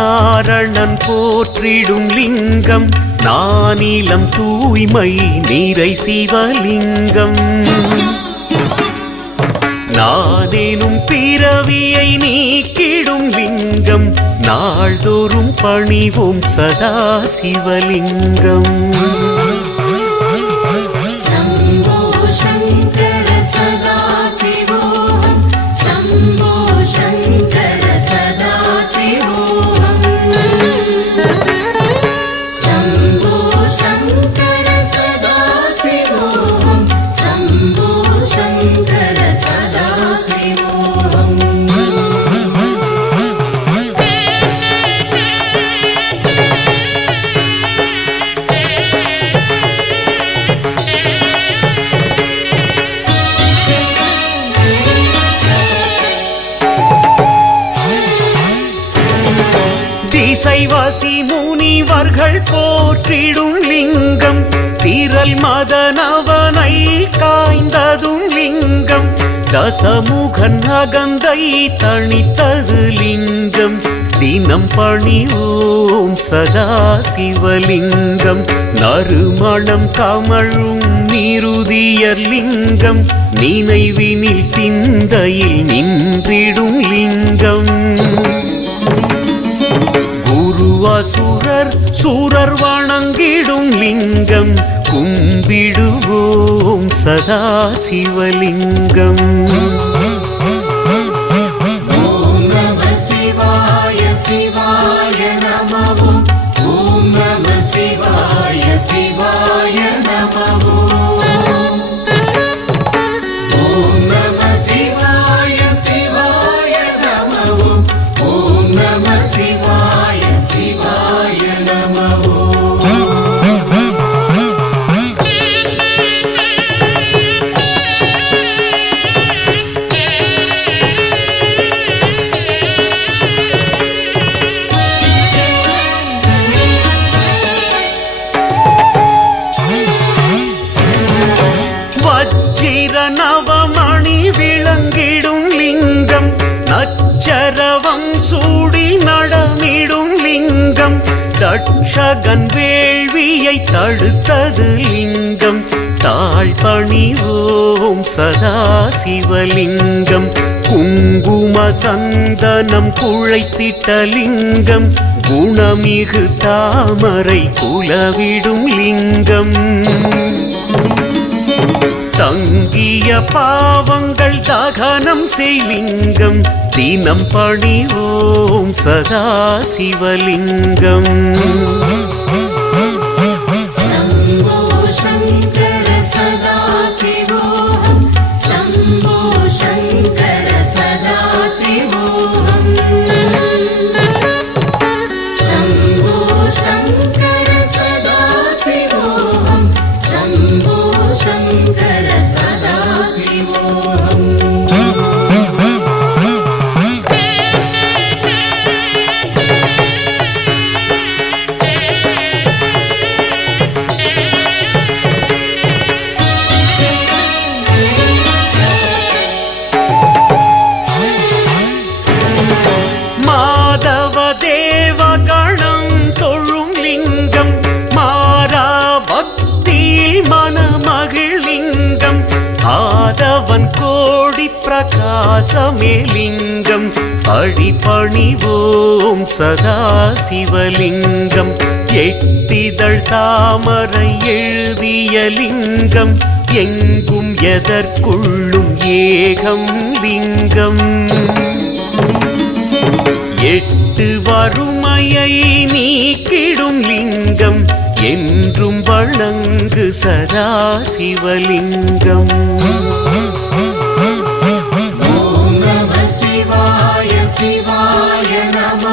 நாரணன் போற்றிடும் லிங்கம் நானிலம் தூய்மை நிறை சிவலிங்கம் நானேனும் பிறவியை நீக்கிடும் லிங்கம் நாள்தோறும் பணிவோம் சதா சிவலிங்கம் திசைவாசி முனிவர்கள் போற்றிடும் லிங்கம் திரள் மதனவனை காய்ந்ததும் லிங்கம் தசமுகன் அகந்தை தணித்தது லிங்கம் தினம் பணிவோம் சதா சிவலிங்கம் நறுமணம் கமழும் நிருதியர் லிங்கம் நினைவினில் சிந்தையில் நின்றிடும் லிங்கம் சூரர் வணங்கிடும் லிங்கம் கும்பிடுவோம் சதா சிவலிங்கம் ஓம் நம சிவாய சிவாய நம ஓம் நம சிவாய சிவாய நம ஓம் நம சிவாய சிவாய நம ஓம் நம சிவாய சிவாய நம வஜ்ர நவமணி விளங்கிடும் லிங்கம் நச்சரவம் சூடி நடமிடும் லிங்கம் தட்சகன் வேள்வியை தடுத்தது லிங்கம் தாழ்பணிவோம் சதா சிவலிங்கம் குங்கும சந்தனம் குழைத்திட்ட லிங்கம் குணமிகு தாமரை குலவிடும் லிங்கம் தங்கிய பாவங்கள் தகனம் செய்லிங்கம் தினம் பணிவோம் சதா சிவலிங்கம் சம்போ சங்கர சதா சிவோஹம் சம்போ சங்கர சதா சிவோஹம் சம்போ சங்கர சதா சிவோஹம் சம்போ சங்கர சதா சிவோஹம் மாதவ தேவகணம் தொழும் லிங்கம் மாறா பக்தியில் மனமகிழ்லிங்கம் ஆதவன் கோடி பிரகாசமே லிங்கம் அடிபணிவோம் சதா சிவலிங்கம் எட்டிதழ் தாமரை எழுதிய லிங்கம் எங்கும் எதற்குள்ளும் ஏகம் லிங்கம் எட்டு வறுமையை நீக்கிடும் லிங்கம் என்றும் வணங்கு சதா சிவலிங்கம் ஓம் நம சிவாய சிவாய நம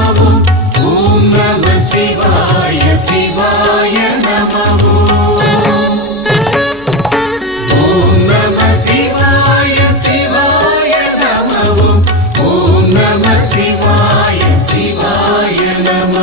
ஓம் நம சிவாய சிவாய நம ஓம் நம சிவாய சிவாய நம ஓம் நம சிவாய சிவாய நம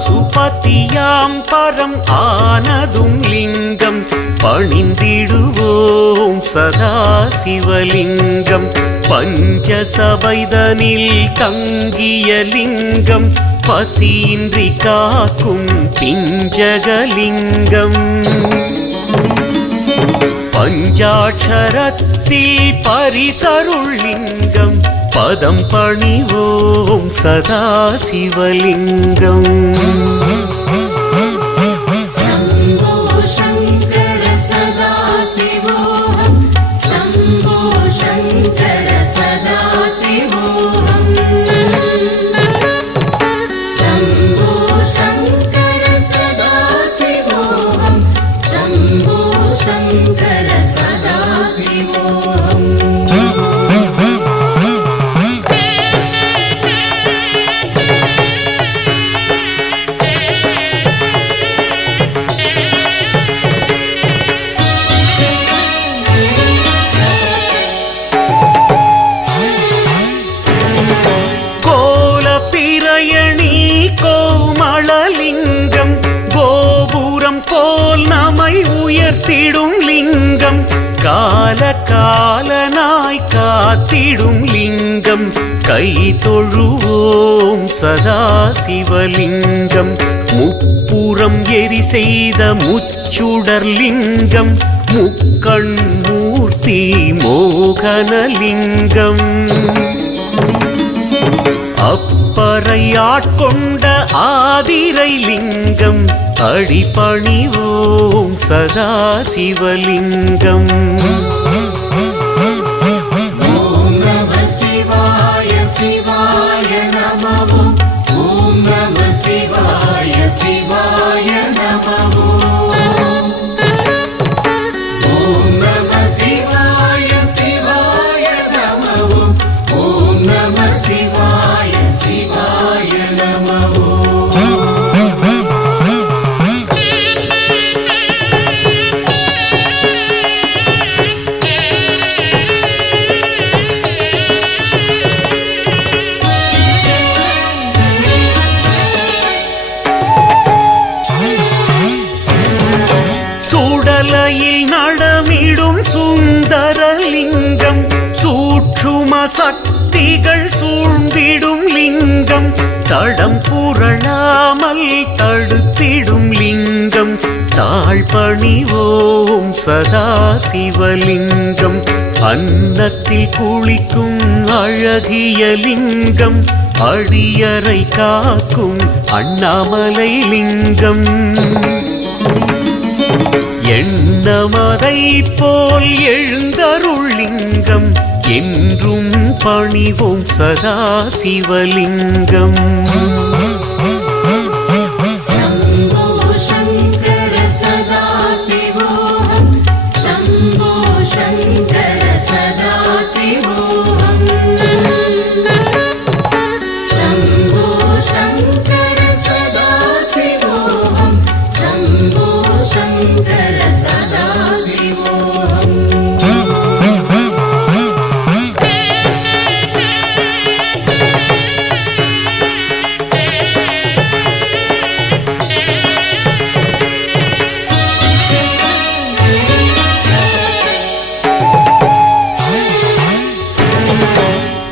பசுபதியாம் பரம் ஆனதும் லிங்கம் பணிந்திடுவோம் சதா சிவலிங்கம் பஞ்சசபைதனில் தங்கிய லிங்கம் பசியின்றி காக்கும் பிஞ்சகலிங்கம் பஞ்சாட்சரத்தில் பரிசருள்ளிங்கம் பதம் பணிவோம் சதா சிவலிங்கம் शम्भो शङ्कर सदा शिवोऽहं शम्भो शङ्कर सदा शिवोऽहं शम्भो शङ्कर सदा शिवोऽहं शम्भो शङ्कर सदा शिवोऽहम् கோலப்பிரயணி கோமளலிங்கம் கோபுரம் போல் நம்மை உயர்த்திடும் லிங்கம் கால காலனாய் காத்திடும் லிங்கம் கை தொழுவோம் சதா சிவலிங்கம் முப்புறம் எரி செய்த முச்சுடர் லிங்கம் முக்கண் மூர்த்தி மோகனலிங்கம் அப்பறை ஆட்கொண்ட ஆதிரை லிங்கம் அடிபணிவோம் சதா சிவலிங்கம் ॐ नमः शिवाय शिवाय नमः ॐ नमः शिवाय शिवाय नमः ॐ नमः शिवाय शिवाय नमः ॐ नमः शिवाय शिवाय नमः சுடலையில் நடமிடும் சுந்தரலிங்கம் சூட்சும சக்திகள் சூழ்ந்திடும் லிங்கம் தடம் புரளாமல் தடுத்திடும் லிங்கம் தாழ்பணிவோம் சதா சிவலிங்கம் அன்னத்தில் குளிக்கும் அழகிய லிங்கம் அடியரை காக்கும் அண்ணாமலை லிங்கம் எண்ணமதை போல் எழுந்தருள்ளிங்கம் என்றும் பணிவோம் சதா சிவலிங்கம் शम्भो शङ्कर सदा शिवोऽहं शम्भो शङ्कर सदा शिवोऽहं शम्भो शङ्कर सदा शिवोऽहं शम्भो शङ्कर सदा शिवोऽहम्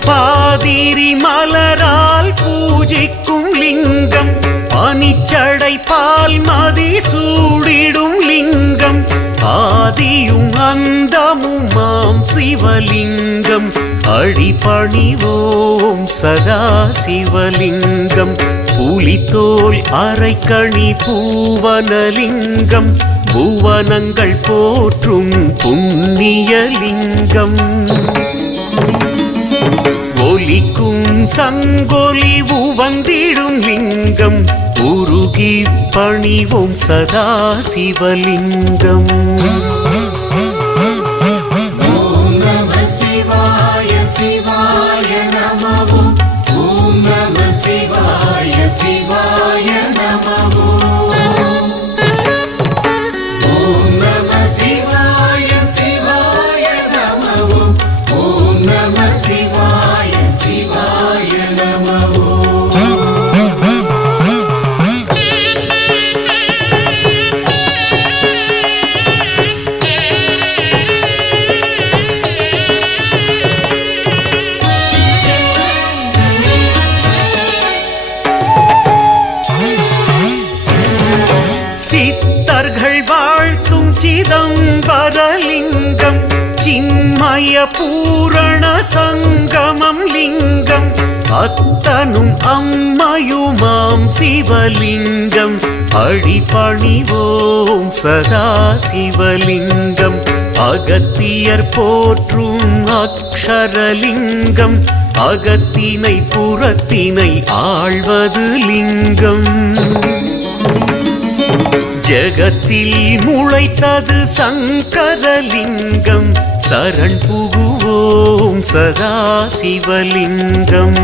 பாதிரி மலரால் பூஜிக்கும் லிங்கம் பனிச்சடை பால் மதி சூடிடும் லிங்கம் ஆதியும் அந்தமுமாம் சிவலிங்கம் அடிபணிவோம் சதா சிவலிங்கம் புலித்தோல் அரைக்கணி பூவனலிங்கம் புவனங்கள் போற்றும் புண்ணியலிங்கம் ஒலிக்கும் சங்கொலி உவந்திடும் லிங்கம் உருகி பணிவோம் சதா சிவலிங்கம் ॐ नमः शिवाय शिवाय नमः ॐ नमः शिवाय शिवाय नमः ॐ नमः शिवाय शिवाय नमः ॐ नमः शिवाय शिवाय नमः பூரண சங்கமம் லிங்கம் அத்தனும் அம்மையுமாம் சிவலிங்கம் அடிபணிவோம் சதா சிவலிங்கம் அகத்தியர் போற்றும் அக்ஷரலிங்கம் அகத்தினை புறத்தினை ஆழ்வது லிங்கம் ஜகத்தில் முளைத்தது சங்கரலிங்கம் சரண் புகுவோம் சதா சிவலிங்கம்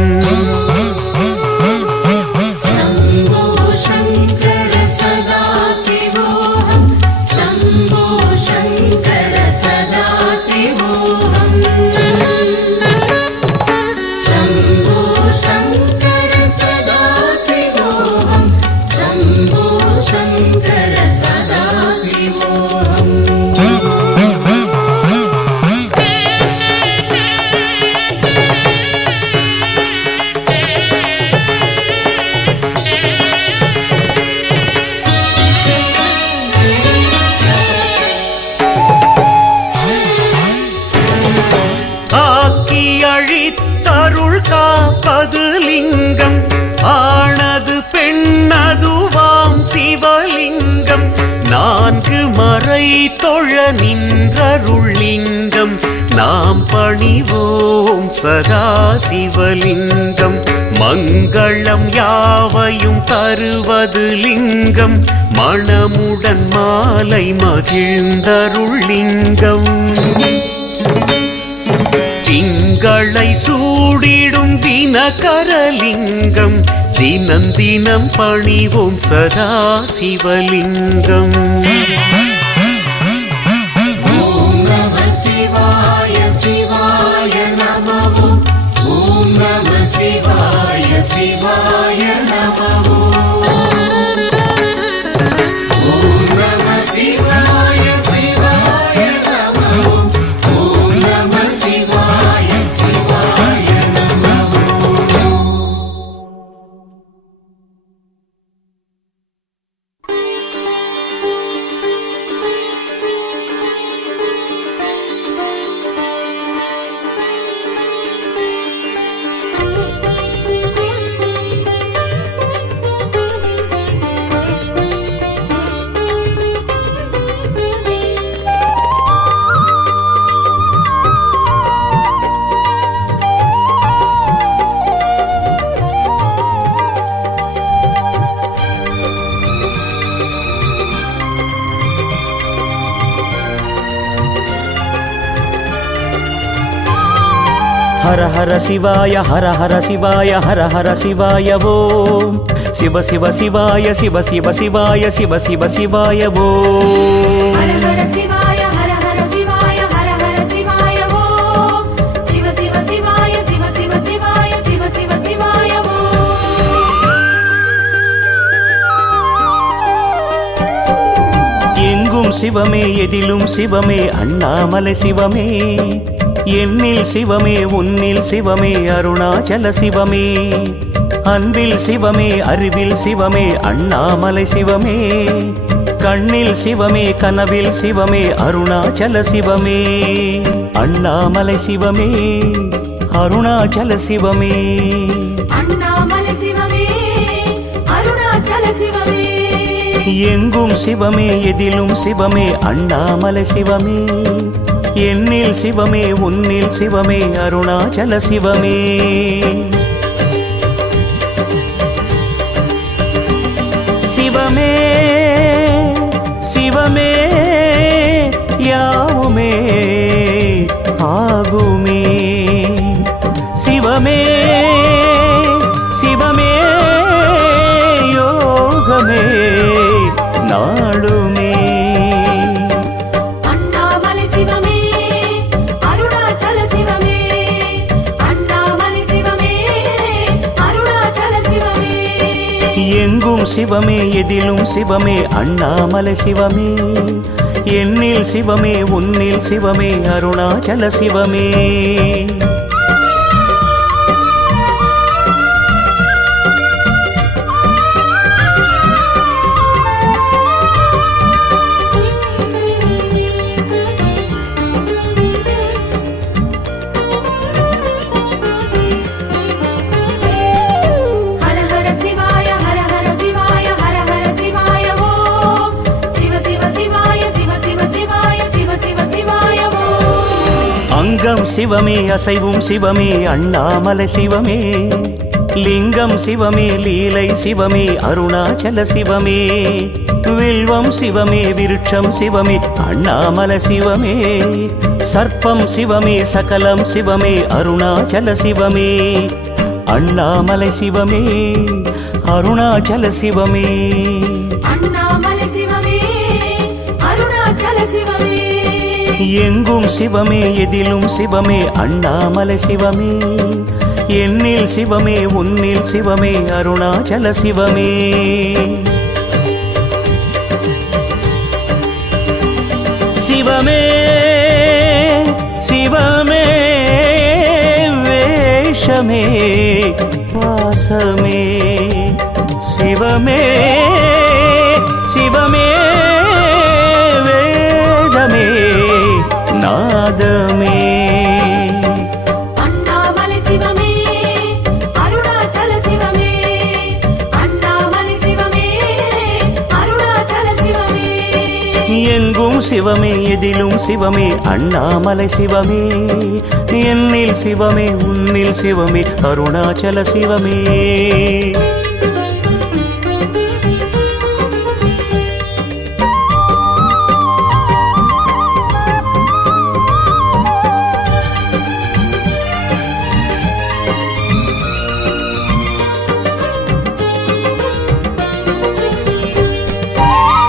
शम्भो शङ्कर सदा शिवोऽहं शम्भो शङ्कर सदा शिवोऽहं शम्भो शङ्कर सदा शिवोऽहं शम्भो शङ्कर सदा शिवोऽहम् ஆக்கி அழித்தருள் காப்பது லிங்கம் ஆனது பெண்ணதுவாம் சிவலிங்கம் நான்கு மறை தொழ நின்றருள் லிங்கம் நாம் பணிவோம் சதா சிவலிங்கம் மங்களம் யாவையும் தருவது லிங்கம் மணமுடன் மாலை மகிழ்ந்தருள் லிங்கம் திங்களை சூடிடும் தினகரலிங்கம் தினம் தினம் பணிவோம் சதா சிவலிங்கம் ॐ नमः शिवाय शिवाय नमः ॐ नमः शिवाय शिवाय नमः ॐ नमः शिवाय शिवाय नमः ॐ नमः शिवाय शिवाय नमः हर हर शिवाय हर हर शिवाय हर हर शिवाय ओम शिव शिव शिवाय शिव शिव शिवाय शिव शिव शिवाय ओम हर हर शिवाय हर हर शिवाय हर हर शिवाय ओम शिव शिव शिवाय शिव शिव शिवाय शिव शिव शिवाय எங்கும் சிவமே எதிலும் சிவமே அண்ணாமலை சிவமே எண்ணில் சிவமே உன்னில் சிவமே அருணாச்சல சிவமே அன்பில் சிவமே அறிவில் சிவமே அண்ணாமலை சிவமே கண்ணில் சிவமே கனவில் சிவமே அருணாச்சல சிவமே அண்ணாமலை சிவமே அருணாச்சல சிவமே அண்ணாமலை சிவமே அருணாச்சல சிவமே எங்கும் சிவமே எதிலும் சிவமே அண்ணாமலை சிவமே எண்ணில் சிவமே உன்னில் சிவமே அருணாச்சல சிவமே சிவமே சிவமே யாவுமே ஆகுமே சிவமே சிவமே யோகமே நாளுமே அண்ணாமலை சிவமே அருணாச்சல சிவமே அண்ணாமலை சிவமே அருணாச்சல சிவமே எங்கும் சிவமே எதிலும் சிவமே அண்ணாமலை சிவமே எண்ணில் சிவமே உன்னில் சிவமே அருணாச்சல சிவமே அண்டம் சிவமே அசைவும் சிவமே அண்ணாமலை சிவமே லிங்கம் சிவமே லீலை சிவமே அருணாச்சல சிவமே வில்வம் சிவமே விருட்சம் சிவமே அண்ணாமலை சிவமே சர்ப்பம் சிவமே சகலம் சிவமே அருணாச்சல சிவமே அண்ணாமலை சிவமே அருணாச்சல சிவமே அண்ணாமலை சிவமே அருணாச்சல சிவமே எங்கும் சிவமே எதிலும் சிவமே அண்ணாமலை சிவமே என்னில் சிவமே உன்னில் சிவமே அருணாச்சல சிவமே சிவமே சிவமே வேஷமே பாசமே சிவமே சிவமே வேதமே நாதமே அண்ணாமலை சிவமே அருணாச்சல சிவமே அண்ணாமலை சிவமே அருணாச்சல சிவமே எங்கும் சிவமே எதிலும் சிவமே அண்ணாமலை சிவமே என்னில் சிவமே உன்னில் சிவமே அருணாச்சல சிவமே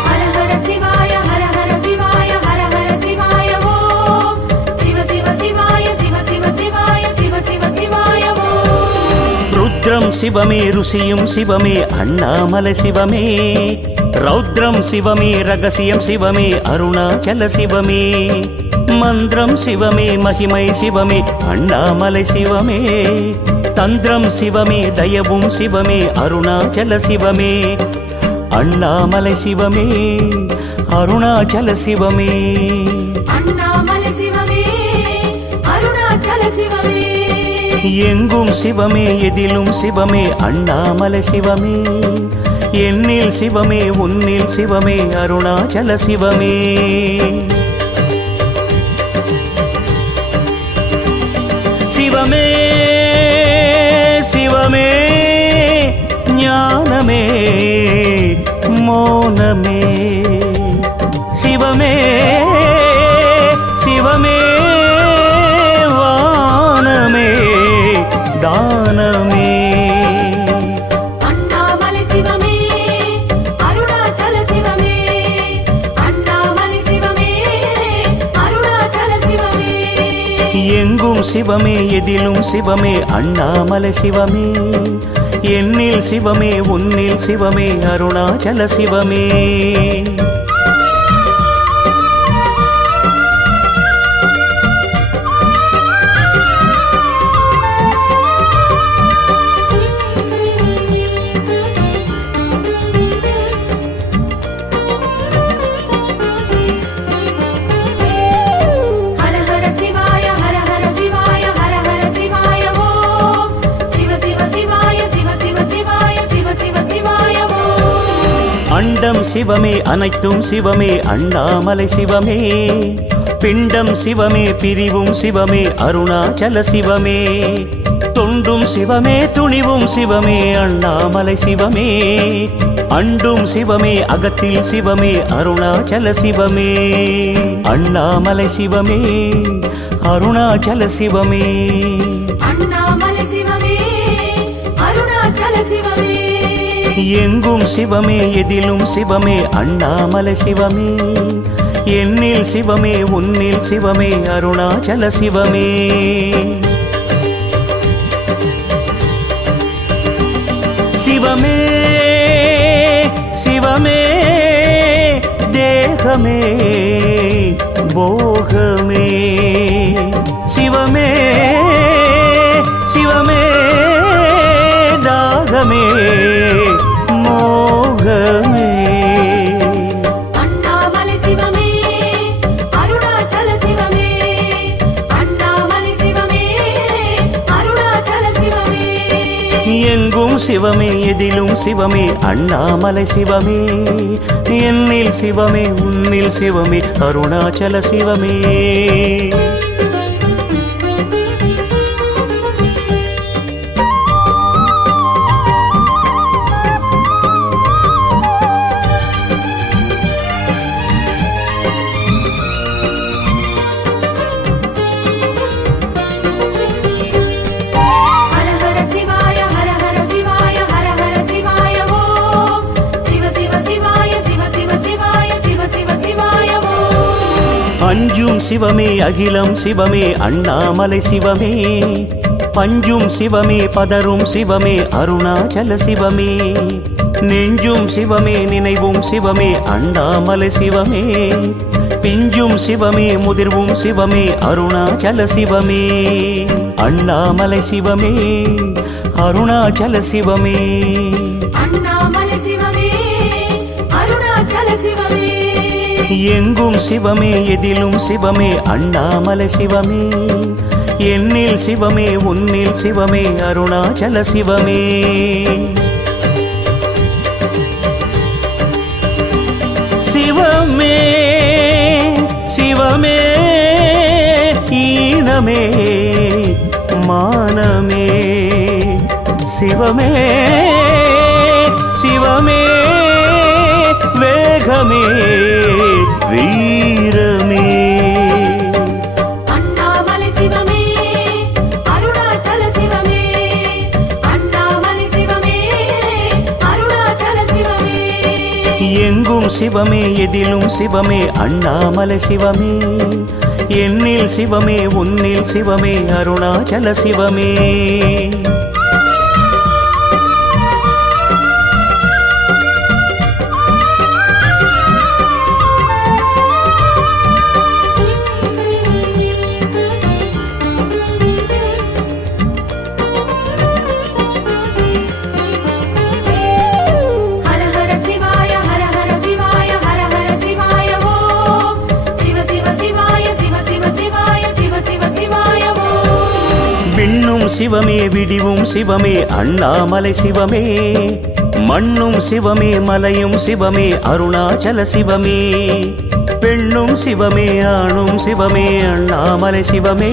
ஹர ஹர சிவாய ஹர ஹர சிவாய ஹர ஹர சிவாய ஓம் சிவ சிவ சிவாய சிவ சிவ சிவாய சிவ சிவ சிவாய ஓம் ருத்ரம் சிவமே ருசியும் சிவமே அண்ணாமலை சிவமே ரௌத்ரம் சிவமே ரகசியம் சிவமே அருணாச்சல சிவமே மந்திரம் சிவமே மகிமை சிவமே அண்ணாமலை சிவமே தந்திரம் சிவமே தயவும் சிவமே அருணாச்சல சிவமே அண்ணாமலை சிவமே அருணாச்சல சிவமே அண்ணாமலை சிவமே அருணாச்சல சிவமே எங்கும் சிவமே எதிலும் சிவமே அண்ணாமலை சிவமே என்னில் சிவமே உன்னில் சிவமே அருணாச்சல சிவமே சிவமே சிவமே ஞானமே மோனமே சிவமே சிவமே வானமே தானமே அண்ணாமலை சிவமே அருணாச்சல சிவமே அண்ணாமலை சிவமே அருணாச்சல சிவமே எங்கும் சிவமே எதிலும் சிவமே அண்ணாமலை சிவமே என்னில் சிவமே உன்னில் சிவமே அருணாச்சல சிவமே ஹர ஹர சிவாய ஹர ஹர சிவாய ஹர ஹர சிவாய ஓம் சிவ சிவ சிவாய சிவ சிவ சிவாய சிவ சிவ சிவாய ஓம் அண்டம் சிவமே அனைத்தும் சிவமே அண்ணாமலை சிவமே பிண்டம் சிவமே பிரிவும் சிவமே அருணாச்சல சிவமே தொண்டும் சிவமே துணிவும் சிவமே அண்ணாமலை சிவமே அண்டும் சிவமே அகத்தில் சிவமே அருணாச்சல சிவமே அண்ணாமலை சிவமே அருணாச்சல சிவமே அண்ணாமலை சிவமே அருணாச்சல சிவமே எங்கும் சிவமே எதிலும் சிவமே அண்ணாமலை சிவமே என்னில் சிவமே உன்னில் சிவமே அருணாச்சல சிவமே சிவமே சிவமே தேகமே போகமே சிவமே சிவமே தாகமே மோகமே அண்ணாமலை சிவமே அருணாச்சல சிவமே அண்ணாமலை சிவமே அருணாச்சல சிவமே எங்கும் சிவமே எதிலும் சிவமே அண்ணாமலை சிவமே என்னில் சிவமே உன்னில் சிவமே அருணாச்சல சிவமே அஞ்சும் சிவமே அகிலம் சிவமே அண்ணாமலை சிவமே பஞ்சும் சிவமே பதரும் சிவமே அருணாச்சல சிவமே நெஞ்சும் சிவமே நினைவும் சிவமே அண்ணாமலை சிவமே பிஞ்சும் சிவமே முதிர்வும் சிவமே அருணாச்சல சிவமே அண்ணாமலை சிவமே அருணாச்சல சிவமே அண்ணாமலை சிவமே அருணாச்சல சிவமே எங்கும் சிவமே எதிலும் சிவமே அண்ணாமலை சிவமே என்னில் சிவமே உன்னில் சிவமே அருணாச்சல சிவமே சிவமே சிவமே ஈனமே மானமே சிவமே சிவமே வேகமே வீரமே அண்ணாமலை சிவமே அருணாச்சல சிவமே அண்ணாமலை சிவமே அருணாச்சல சிவமே எங்கும் சிவமே எதிலும் சிவமே அண்ணாமலை சிவமே என்னில் சிவமே உன்னில் சிவமே அருணாச்சல சிவமே ஹர ஹர சிவாய ஹர ஹர சிவாய ஹர ஹர சிவாய ஓம் சிவ சிவ சிவாய சிவ சிவ சிவாய சிவ சிவ சிவாய ஓம் விண்ணும் சிவமே விடிவும் சிவமே அண்ணாமலை சிவமே மண்ணும் சிவமே மலையும் சிவமே அருணாச்சல சிவமே பெண்ணும் சிவமே ஆணும் சிவமே அண்ணாமலை சிவமே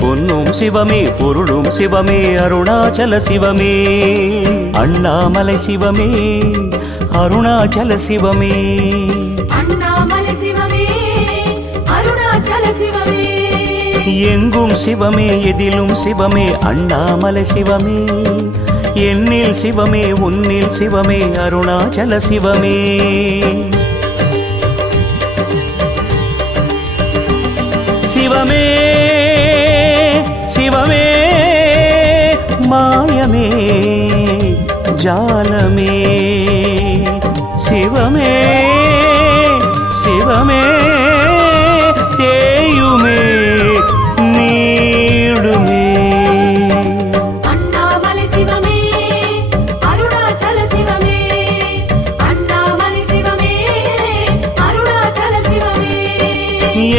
பொன்னும் சிவமே பொருளும் சிவமே அருணாச்சல சிவமே அண்ணாமலை சிவமே அருணாச்சல சிவமே அண்ணாமலை சிவமே அருணாச்சல சிவமே எங்கும் சிவமே எதிலும் சிவமே அண்ணாமலை சிவமே என்னில் சிவமே உன்னில் சிவமே அருணாச்சல சிவமே சிவமே சிவமே மாயமே ஜாலமே சிவமே சிவமே தேயுமே நீடுமே அண்ணாமலை சிவமே அருணாச்சல சிவமே அண்ணாமலை சிவமே அருணாச்சல சிவமே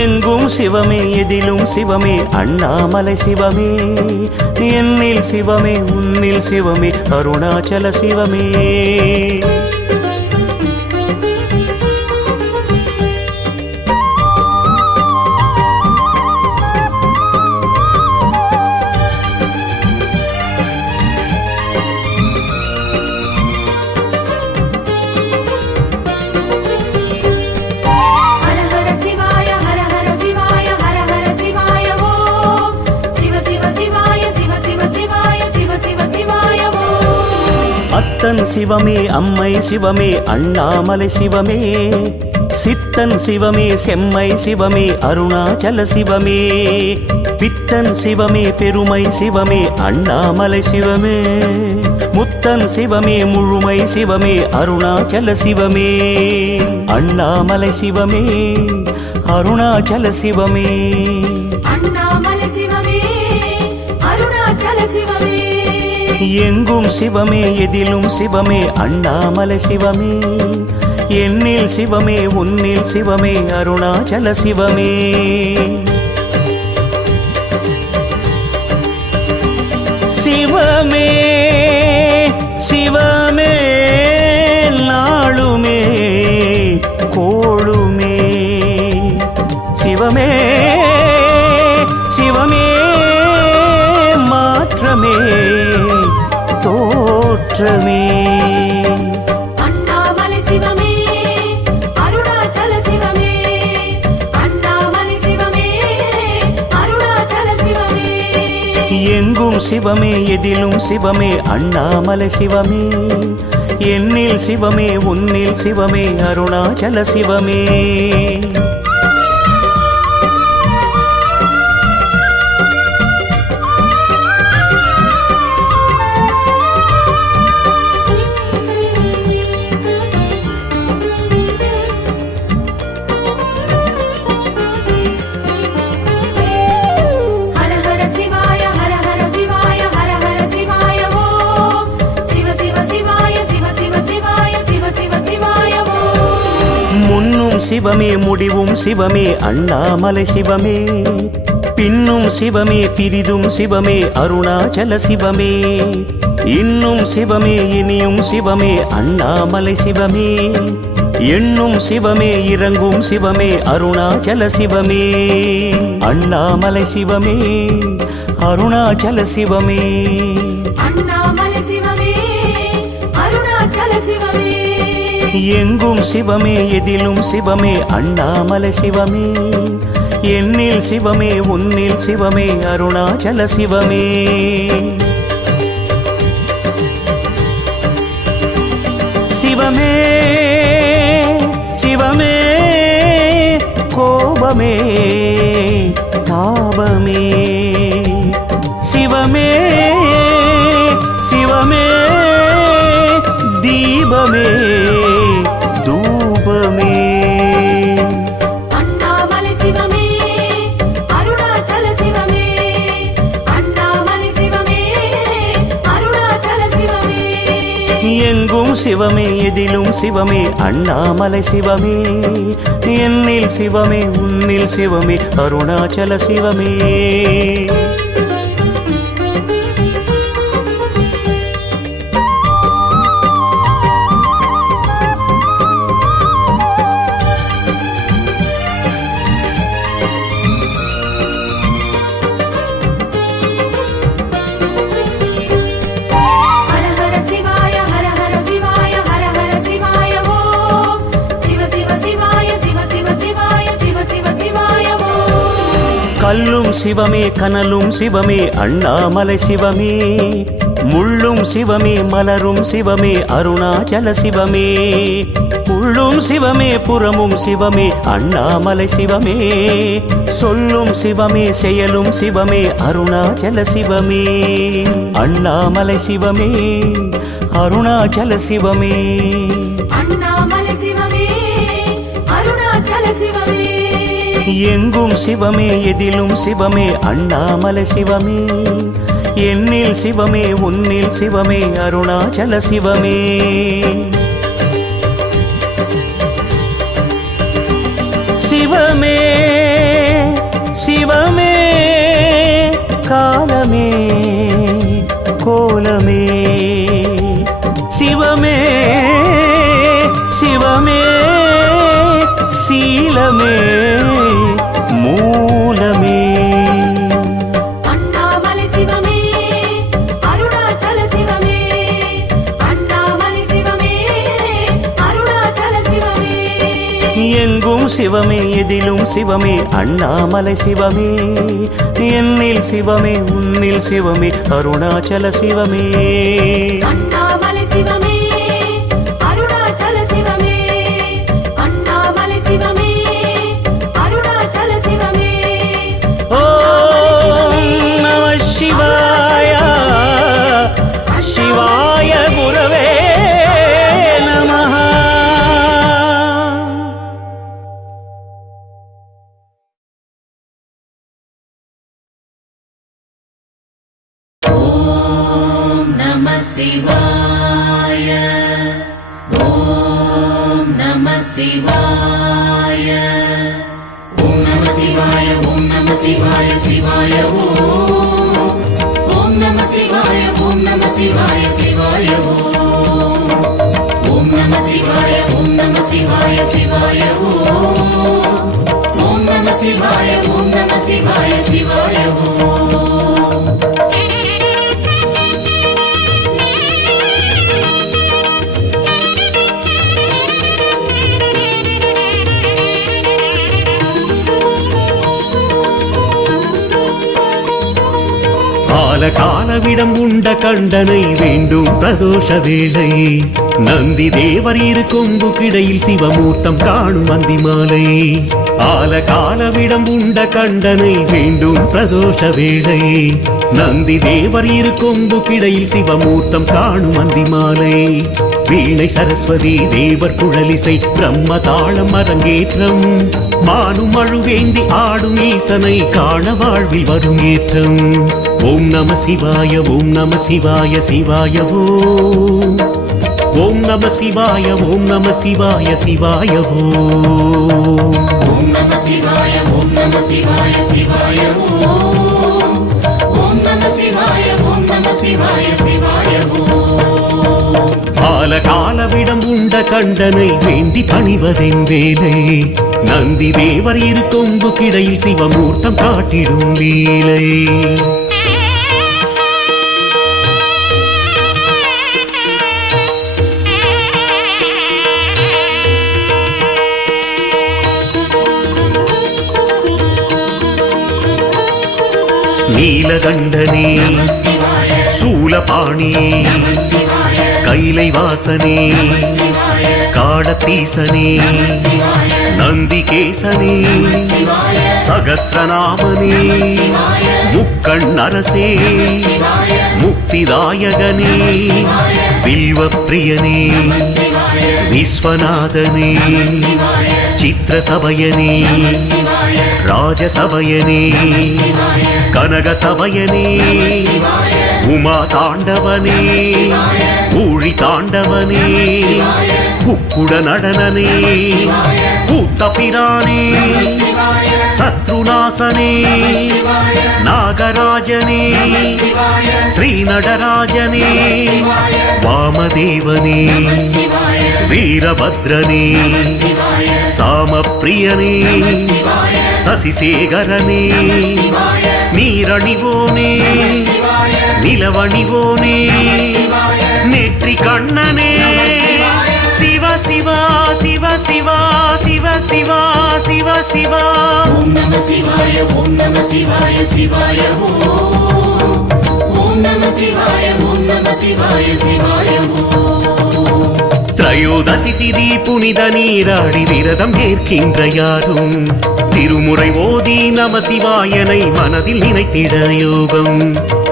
எங்கும் சிவமே எதிலும் சிவமே அண்ணாமலை சிவமே என்னில் சிவமே உன்னில் சிவமே அருணாச்சல சிவமே ஹர ஹர சிவாய ஹர ஹர சிவாய ஹர ஹர சிவாய ஓம் சிவ சிவ சிவாய சிவ சிவ சிவாய சிவ சிவ சிவாய ஓம் அத்தன் சிவமே அம்மை சிவமே அண்ணாமலை சிவமே சித்தன் சிவமே செம்மை சிவமே அருணாச்சல சிவமே பித்தன் சிவமே பெருமை சிவமே அண்ணாமலை சிவமே முத்தன் சிவமே முழுமை சிவமே அருணாச்சல சிவமே அண்ணாமலை சிவமே அருணாச்சல சிவமே அண்ணாமலை சிவமே அருணாச்சல சிவமே எங்கும் சிவமே எதிலும் சிவமே அண்ணாமலை சிவமே என்னில் சிவமே உன்னில் சிவமே அருணாச்சல சிவமே சிவமே சிவமே நாளுமே கோளுமே சிவமே சிவமே மாற்றமே தோற்றமே அண்ணாமலை சிவமே அருணாச்சல சிவமே அண்ணாமலை சிவமே அருணாச்சல சிவமே எங்கும் சிவமே எதிலும் சிவமே அண்ணாமலை சிவமே என்னில் சிவமே உன்னில் சிவமே அருணாச்சல சிவமே சிவமே முடிவும் சிவமே அண்ணாமலை சிவமே பின்னும் சிவமே பிரிதும் சிவமே அருணாச்சல சிவமே இன்னும் சிவமே இனியும் சிவமே அண்ணாமலை சிவமே எண்ணும் சிவமே இறங்கும் சிவமே அருணாச்சல சிவமே அண்ணாமலை சிவமே அருணாச்சல சிவமே அண்ணாமலை சிவமே அருணாச்சல சிவமே எங்கும் சிவமே எதிலும் சிவமே அண்ணாமலை சிவமே என்னில் சிவமே உன்னில் சிவமே அருணாச்சல சிவமே சிவமே சிவமே கோபமே தாபமே சிவமே சிவமே தீபமே தூபமே அண்ணாமலை சிவமே அருணாச்சல சிவமே அண்ணாமலை சிவமே அருணாச்சல சிவமே எங்கும் சிவமே எதிலும் சிவமே அண்ணாமலை சிவமே என்னில் சிவமே உன்னில் சிவமே அருணாச்சல சிவமே ஹர ஹர சிவாய ஹர ஹர சிவாய ஹர ஹர சிவாய ஓம் சிவ சிவ சிவாய சிவ சிவ சிவாய சிவ சிவ சிவாய ஓம் கல்லும் சிவமே கனலும் சிவமே அண்ணாமலை சிவமே முள்ளும் சிவமே மலரும் சிவமே அருணாச்சல சிவமே உள்ளும் சிவமே புறமும் சிவமே அண்ணாமலை சிவமே சொல்லும் சிவமே செயலும் சிவமே அருணாச்சல சிவமே அண்ணாமலை சிவமே அருணாச்சல சிவமே அண்ணாமலை சிவமே அருணாச்சல சிவமே எங்கும் சிவமே எதிலும் சிவமே அண்ணாமலை சிவமே என்னில் சிவமே உன்னில் சிவமே அருணாச்சல சிவமே சிவமே சிவமே காலமே கோலமே சிவமே சிவமே சீலமே மூலமே அண்ணாமலை சிவமே அருணாச்சல சிவமே அண்ணாமலை சிவமே அருணாச்சல சிவமே எங்கும் சிவமே எதிலும் சிவமே அண்ணாமலை சிவமே என்னில் சிவமே உன்னில் சிவமே அருணாச்சல சிவமே அண்ணாமலை சிவமே அருணாச்சல சிவமே அண்ணாமலை சிவமே அருணாச்சல சிவமே ஓம் நம சிவாய சிவாய குரவே நமः நம சிவாய ஓம் நம சிவாய ஓம் நம சிவாய ஓம் நம சிவாய சிவாய ஓம் நம சிவாய ஓம் நம சிவாய சிவாய ஓம் நம சிவாய ஓம் நம சிவாய சிவாய ஓம் நம சிவாய ஓம் நம சிவாய சிவாய காலவிடம் உண்ட கண்டனை வேண்டும் பிரதோஷ வேளை நந்தி தேவர் இரு கொம்பு கிடையில் சிவமூர்த்தம் காணும் அந்தி மாலை காலவிடம் உண்ட கண்டனை வேண்டும் பிரதோஷ வேளை நந்தி தேவர் இரு கொம்பு கிடையில் சிவமூர்த்தம் காணும் அந்தி மாலை வீணை சரஸ்வதி தேவர் குழலிசை பிரம்ம தாளம் அரங்கேற்றம் மானும் அழுவேந்தி ஆடும் ஈசனை காண வாழ்வில் வரும் ஏற்றம் ஓம் நம சிவாய ஓம் நம சிவாய சிவாய ஓம் நம சிவாய ஓம் நம சிவாய சிவாய ஓம் ஓம் நம சிவாய ஓம் நம சிவாய சிவாய ஓம் ஓம் நம சிவாய ஓம் நம சிவாய சிவாய ஓம் காலவிடம் உண்ட கண்டனை வேண்டி பணிவதென் வேலை நந்தி தேவர் இரு கொம்பு கிடையில் சிவமூர்த்தம் காட்டிடும் லீலை நீலகண்டனே சிவாய சூலபாணி சிவாய கைலை வாசனே சிவாய காடத்தீசனே சிவாய நந்திகேசனே சிவாய சகஸ்ரநாமனே சிவாய முக்கண்ணரசே சிவாய முக்திதாயகனே சிவாய வில்வப்பிரியனே சிவாய விஸ்வநாதனே சிவாய சித்திரசபயனே சிவாய ராஜசபயனே சிவாய கனகசபயனே சிவாய உமா தாண்டவனே ஊழி தாண்டவனே குக்குட நடனனே கூத்தபிரானே சிவாய சத்ருநாசனே சிவாய நாகராஜனே சிவாய ஸ்ரீநடராஜனே வாமதேவனே சிவாய வீரபத்ரனே சிவாய சாமப்பிரியனே சிவாய சசிசேகரனே சிவாய நீரணிவோனே சிவாய நிலவணிவோனே நெற்றி கண்ணனே சிவ சிவா சிவ சிவா சிவ சிவா சிவ சிவா ஓம் நம சிவாய ஓம் நம சிவாய சிவாய ஓம் ஓம் நம சிவாய ஓம் நம சிவாய சிவாய ஓம் திரையோதசி திதி புனித நீராடி விரதம் ஏற்கின்ற யாரும் திருமுறை ஓதி நம சிவாயனை மனதில் நினைத்திட யோகம்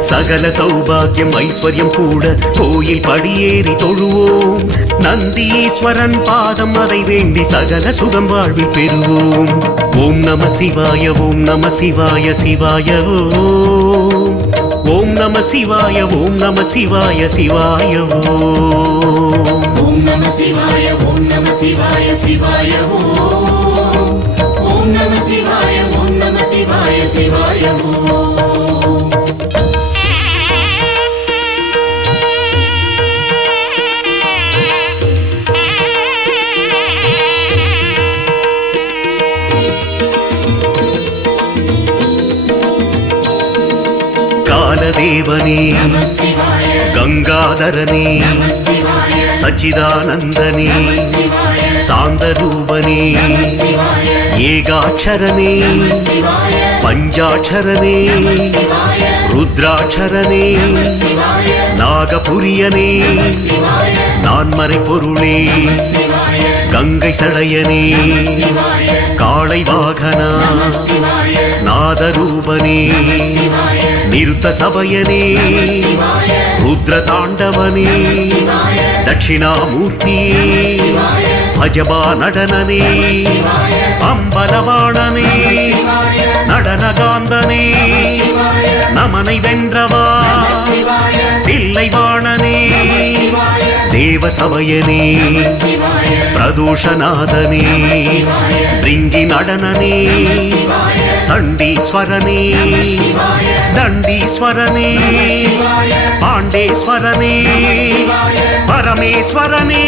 சகல சௌபாகியம் ஐஸ்வர்யம் கூட கோயில் படியேறி தொழுவோம் நந்தீஸ்வரன் பாதம் அதை வேண்டி சகல சுகம் வாழ்வில் பெறுவோம் ஓம் நம சிவாய ஓம் நம சிவாய சிவாய ஓம் ஓம் நம சிவாய ஓம் நம சிவாய சிவாய ஓம் ஓம் நம சிவாய ஓம் நம சிவாய சிவாய ஓம் ஓம் நம சிவாய ஓம் நம சிவாய சிவாய ஓம் காலதேவனே நம சிவாய கங்காதரனே நம சிவாய சச்சிதானந்தனே சிவாய சாந்தரூபனே சிவாய ஏகாட்சரனே சிவாய பஞ்சாட்சரனே சிவாய ருத்ராட்சரனே சிவாய நாகபுரியனே சிவாய நான்மறை பொருளே சிவாய கங்கை சடையனே சிவாய காளை வாகனா சிவாய நாதரூபனே சிவாய நிருத்த சபயனே சிவாய ருத்ர தாண்டவனே சிவாய தட்சிணாமூர்த்தியே சிவாய அஜபா நடனனே சிவாய அம்பலவாணனே சிவாய நடனகாந்தனே சிவாய நமனை வென்றவா சிவாய பிள்ளைவாணனே சிவாய தேவசபயனே சிவாய பிரதோஷநாதனே சிவாய பிரிங்கி நடனனே சிவாய சண்டீஸ்வரனே சிவாய தண்டீஸ்வரனே சிவாய பாண்டேஸ்வரனே சிவாய பரமேஸ்வரனே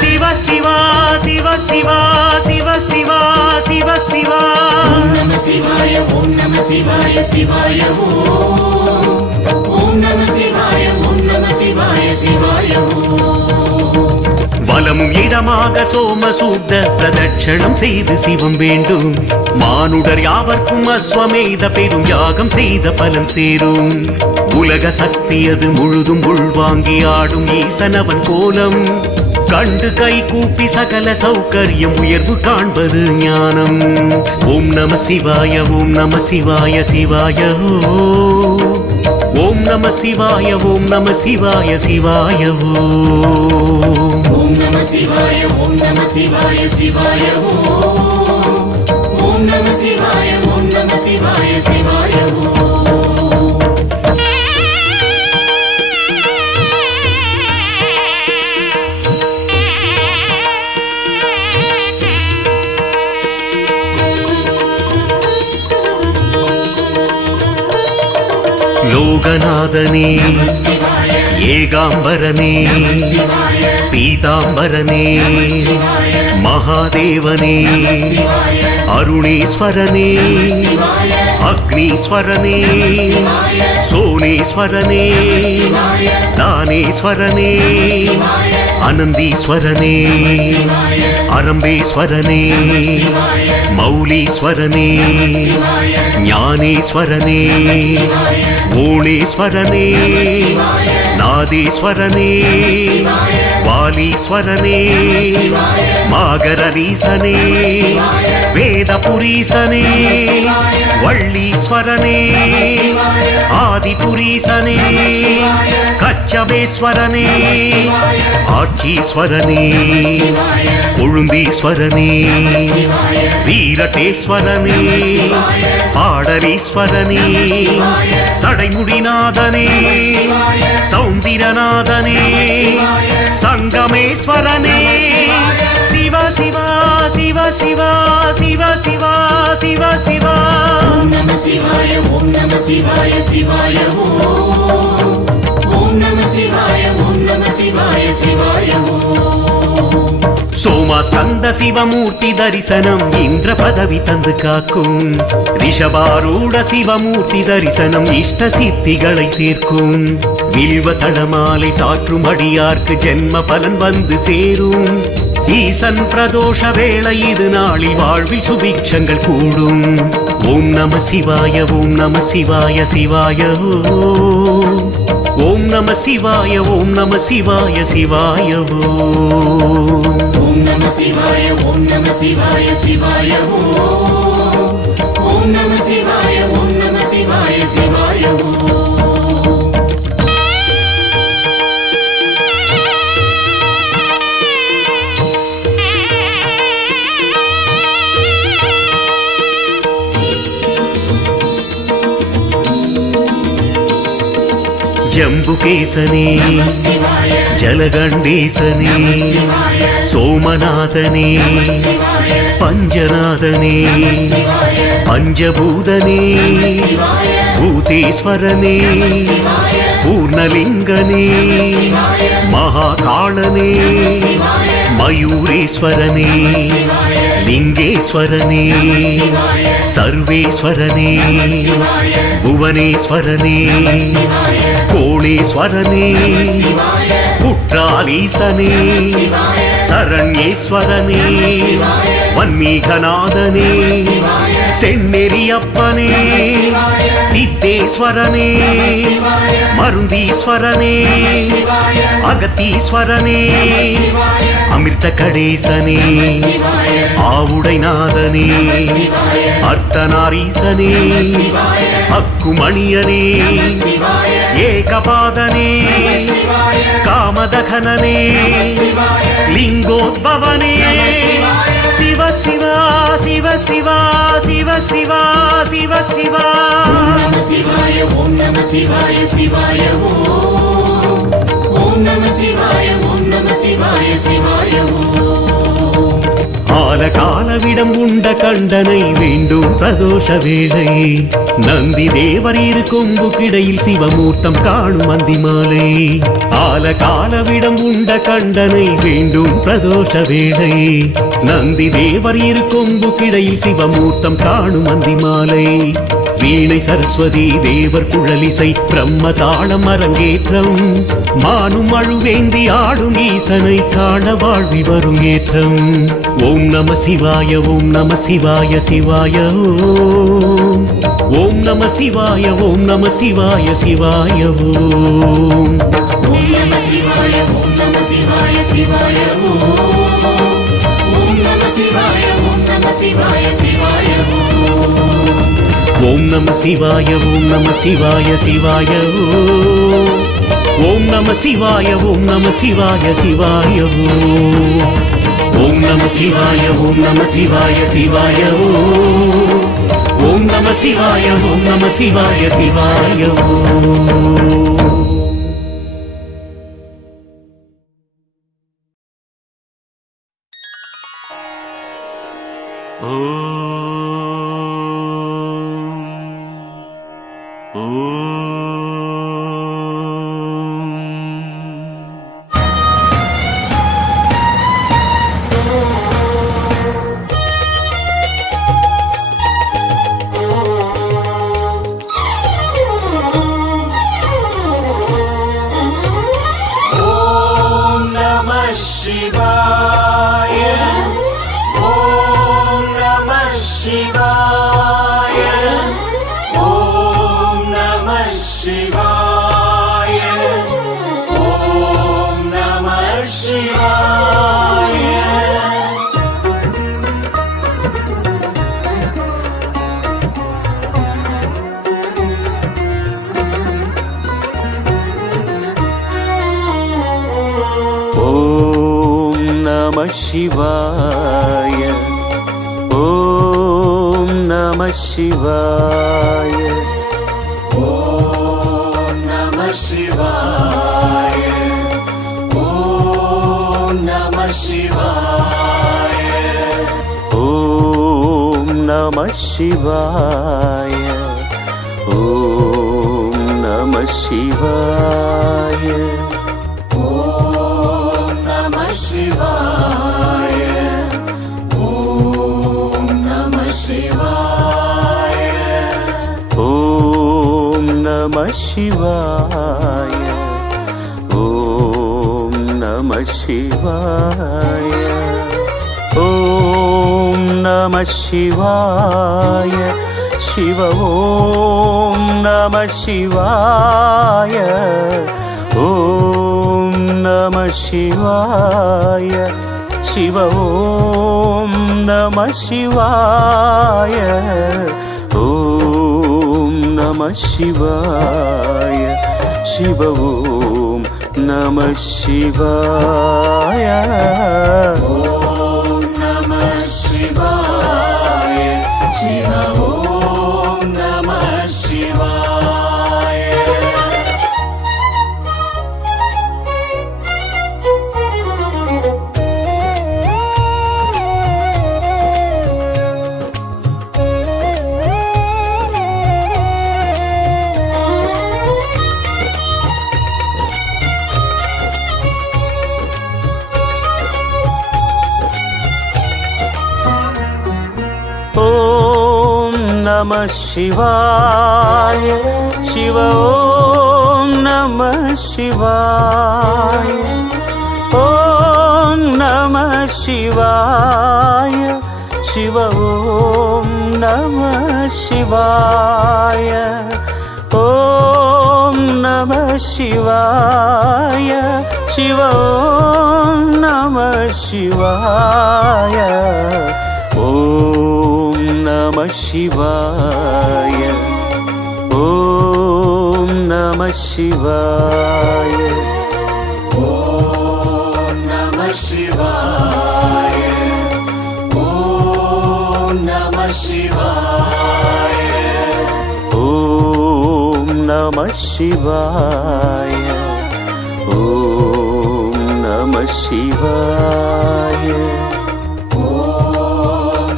சிவ சிவா சிவ சிவா சிவ சிவா சிவ சிவா ஓம் நம சிவாய ஓம் நம சிவாய சிவாய ஓம் ஓம் நம சிவாய ஓம் நம சிவாய சிவாய ஓம் வலமும் இடமாக சோமசூத்த பிரதட்சணம் செய்து சிவம் வேண்டும் மானுடர் யாவர்க்கும் அஸ்வமேத பெரும் யாகம் செய்த பலன் சேரும் உலக சக்தி அது முழுதும் உள்வாங்கி ஆடும் ஈசனவன் கோலம் கண்டு கை கூப்பி சகல சௌகரியம் உயர்வு காண்பது ஞானம் ஓம் நம சிவாய ஓம் நம சிவாய சிவாய ஓம் நம சிவாய ஓம் நம சிவாய சிவாய ஓம் நம சிவாய ஓம் நம சிவாய சிவாய ஓம் ஓம் நம சிவாய ஓம் நம சிவாய சிவாய ஓம் லோகநாதனே சிவாய ஏகாம்பரனே சிவாய பீதாம்பரனே சிவாய மகாதேவனே சிவாய அருணேஸ்வரனே சிவாய அக்னீஸ்வரனே சிவாய சோனேஸ்வரனே சிவாய தானேஸ்வரனே சிவாய அனந்தீஸ்வரனே சிவாய அரம்பேஸ்வரனே சிவாய மௌலீஸ்வரனே சிவாய ஞானேஸ்வரனே சிவாய ஓணேஸ்வரனே சிவாய நாதேஸ்வரனே சிவாய வாலீஸ்வரனே சிவாய மாகரலீசனே சிவாய வேதபுரீசனே சிவாய வள்ளீஸ்வரனே சிவாய ஆதிபுரீசனே சிவாய கச்சபேஸ்வரனே சிவாய ஆட்சீஸ்வரனே சிவாய கொழுந்தீஸ்வரனே சிவாய வீரட்டேஸ்வரனே சிவாய பாடலீஸ்வரனே சிவாய சடைமுடிநாதனே சிவாய சௌந்திரநாதனே சிவாய சங்கமேஸ்வரனே சிவ சிவா சிவ சிவா சிவ சிவா சிவ சிவா ஓம் நம சிவாய ஓம் நம சிவாய சிவாய ஓம் நம சிவாய ஓம் நம சிவாய சிவாய சோமாஸ்கந்த சிவமூர்த்தி தரிசனம் இந்திர பதவி தந்து காக்கும் ரிஷபாரூட சிவமூர்த்தி தரிசனம் இஷ்ட சித்திகளை சேர்க்கும் வில்வ தடமாலை சாற்றும் அடியார்க்கு ஜென்ம பலன் வந்து சேரும் ஈசன் பிரதோஷ வேளை இது நாளில் வாழ்வில் சுபிக்ஷங்கள் கூடும் ஓம் நம சிவாய ஓம் நம சிவாய சிவாய ஓம் நம சிவாய ஓம் நம சிவாய சிவாய ஓம் நம சிவாய ஓம் நம சிவாய சிவாய ஓம் நம சிவாய ஓம் நம சிவாய சிவாய ஜம்புகேசனே சிவாய ஜலகண்டேசனே சிவாய சோமநாதனே சிவாய பஞ்சநாதனே சிவாய பஞ்சபூதனே சிவாய பூதேஸ்வரனே சிவாய பூர்ணலிங்கனே சிவாய மகாகாளனே சிவாய மயூரேஸ்வரனே சிவாய லிங்கேஸ்வரனே சிவாய சர்வேஸ்வரனே சிவாய புவனேஸ்வரனே சிவாய கோணேஸ்வரனே சிவாய குற்றாலீசனே சிவாய சரண்யேஸ்வரனே சிவாய வன்மீகநாதனே சிவாய செந்நெறியப்பனே சிவாய சித்தேஸ்வரனே சிவாய மருந்தீஸ்வரனே சிவாய அகத்தீஸ்வரனே சிவாய அமிர்த கடேசனே சிவாய ஆவுடைநாதனே சிவாய அர்த்தநாரீசனே சிவாய அக்குமணியனே சிவாய ஏகபாதனே சிவாய காமதகனனே சிவாய லிங்கோத்பவனே சிவ சிவா சிவ சிவா சிவ சிவா சிவ சிவா நம சிவாய ஓம் நம சிவாய சிவாய ஓம் நம சிவாய ஓம் நம சிவாய சிவாய ஆலகாலவிடம் உண்ட கண்டனை வேண்டும் பிரதோஷ வேளை நந்தி தேவர் இரு கொம்பு கிடையில் சிவமூர்த்தம் காணும் அந்தி மாலை ஆலகாலவிடம் உண்ட கண்டனை வேண்டும் பிரதோஷ வேளை நந்தி தேவர் இரு கொம்பு கிடையில் சிவமூர்த்தம் காணும் அந்தி மாலை வீணை சரஸ்வதி தேவர் குழலிசை பிரம்ம தாளம் அரங்கேற்றம் மானும் அழுவேந்தி ஆடும் ஈசனை காண வாழ்வி வரும் ஏற்றம் ஓம் நம சிவாய ஓம் நம சிவாய சிவாய ஓம் நம சிவாய ஓம் நம சிவாய சிவாய ஓம் நம சிவாய ஓம் நம சிவாய சிவாய ஓம் நம சிவாய ஓம் நம சிவாய சிவாய ஓம் நம சிவாய ஓம் நம சிவாய சிவாய ஓம் நம சிவாய ஓம் நம சிவாய சிவாய ஓம் நம சிவாய ஓம் நம சிவாய சிவாய ஓம் நம சிவாய ஓம் நம சிவாய சிவாய ஓம் शिवाय ॐ नमः शिवाय ॐ नमः शिवाय ॐ नमः शिवाय ॐ नमः शिवाय ॐ नमः शिवाय ॐ नमः शिवाय ॐ नमः शिवाय ॐ नमः शिवाय ॐ नमः शिवाय ॐ नमः शिवाय शिव ॐ नमः शिवाय ॐ नमः शिवाय शिव ॐ नमः शिवाय ॐ नमः शिवाय शिव ॐ नमः शिवाय ॐ नमः शिवाय शिव ॐ नमः शिवाय ॐ नमः शिवाय शिव ॐ नमः शिवाय ॐ नमः शिवाय शिव ॐ नमः शिवाय ॐ नमः शिवाय शिव ॐ नमः शिवाय ॐ नमः शिवाय ॐ नमः शिवाय ॐ नमः शिवाय ॐ नमः शिवाय ॐ नमः शिवाय ॐ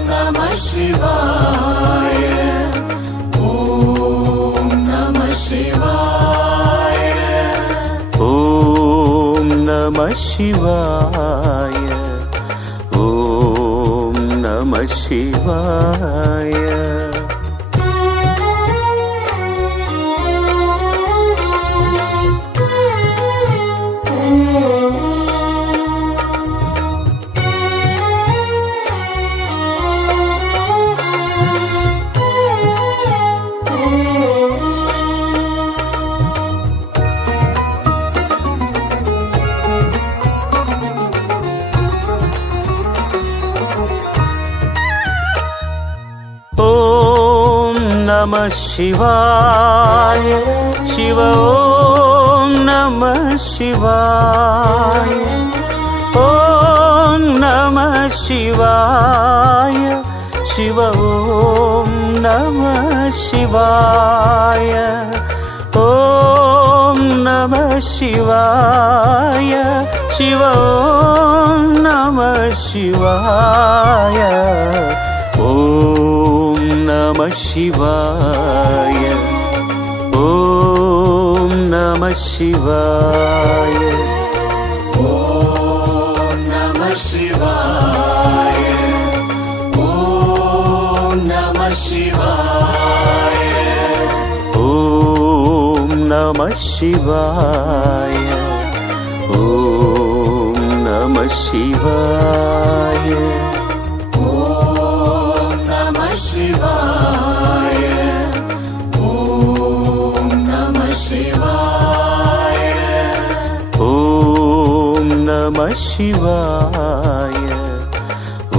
नमः शिवाय ॐ नमः शिवाय ॐ नमः शिवाय ॐ नमः शिवाय ॐ नमः शिवाय ॐ नमः शिवाय शिव ॐ नमः शिवाय ॐ नमः शिवाय शिव ॐ नमः शिवाय ॐ नमः शिवाय शिव ॐ नमः शिवाय ॐ नमः शिवाय ॐ नमः शिवाय ॐ नमः शिवाय ॐ नमः शिवाय ॐ नमः शिवाय ॐ नमः शिवाय ॐ नमः शिवाय ॐ नमः शिवाय ॐ नमः शिवाय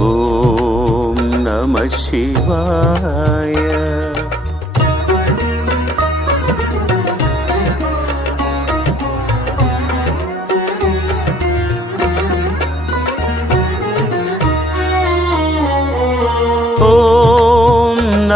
ॐ नमः शिवाय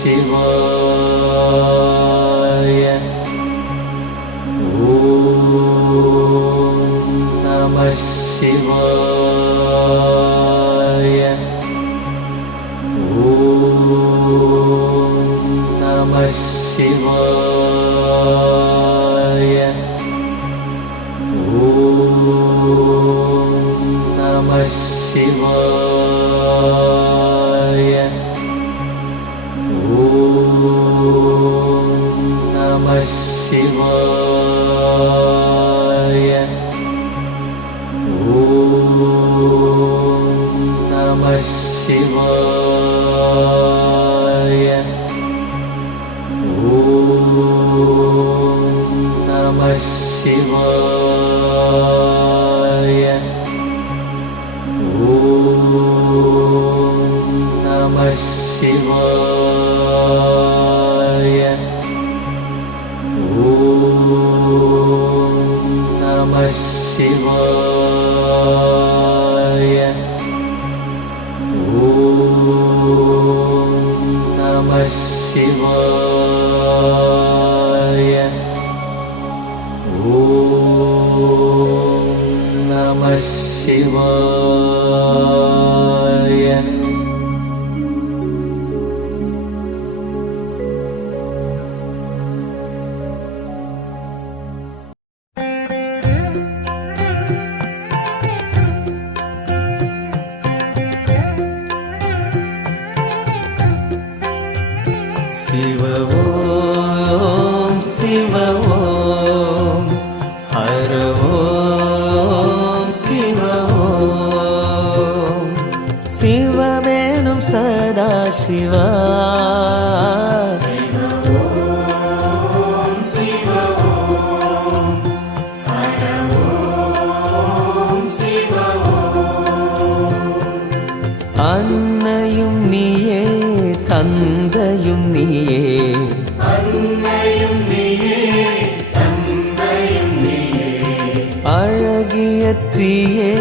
சிவாய. ஓம் நம சிவாய. ஓம் நம சிவாய. ஓம் நம சிவாய. ஓம் நம சிவாய. ஓம் நம சிவாய. ஓம் நம சிவாய. ஓம் நம சிவாய. ஓம் நம சிவாய. ஓம் நம சிவாய. ஓம் நம சிவாய. சிவ ஓம் சிவ ஓம் ஹர ஓம் சிவ ஓம் சிவமேனும் சதா சிவா. அன்னையும் நீயே தந்தையும் நீயே. அழகிய தீயே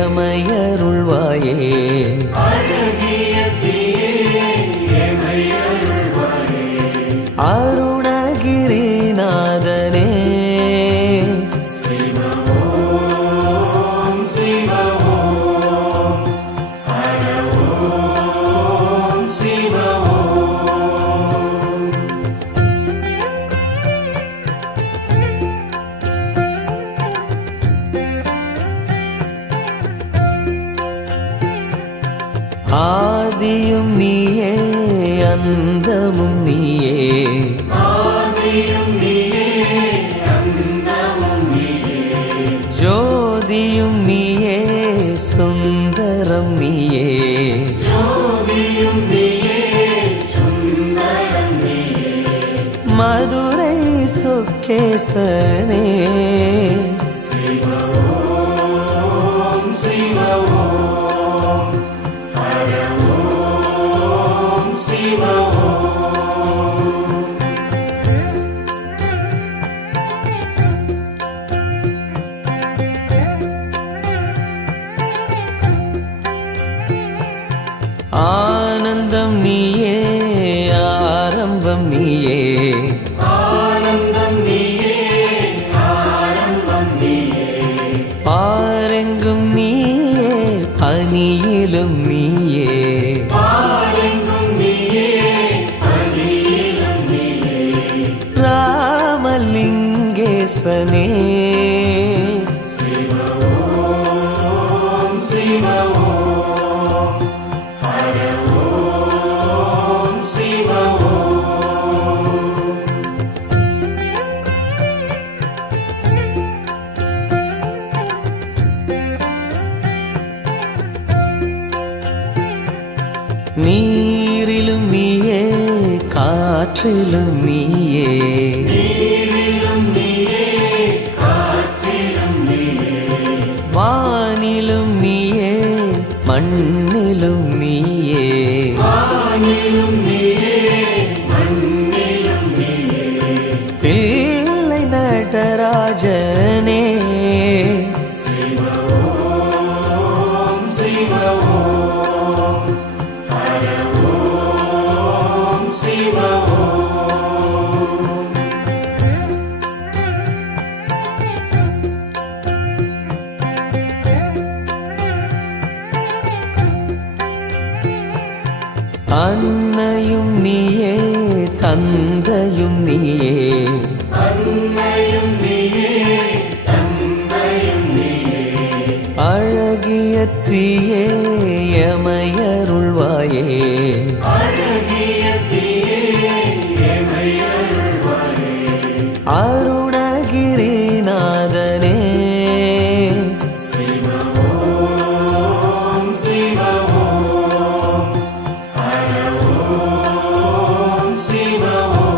எமையருள்வாயே. அருணகிரிநாதனே ஆதியும் நீயே அந்தமும் நீயே. ஜோதியும் நீயே சுந்தரம் நீயே. மதுரை சொக்கேசனே ஆனந்தம் நீயே ஆரம்பம் நீயே. பாரெங்கும் நீயே பனியிலும் நீயே. ராமலிங்கேசனே நீரிலும் நீயே காற்றிலும் நீயே. வானிலும் நீயே மண்ணிலும் நீயே. தில்லை நடராஜனே அன்னையும் நீயே தந்தையும் நீயே அன்னையும் நீயே தந்தையும் நீயே அழகிய தீயே எமையருள்வாயே அழகிய தீயே எமையருள்வாயே அருணகிரிநாதனே சிவ ஓம் சிவ ஓம் ஹர ஓம் சிவ ஓம்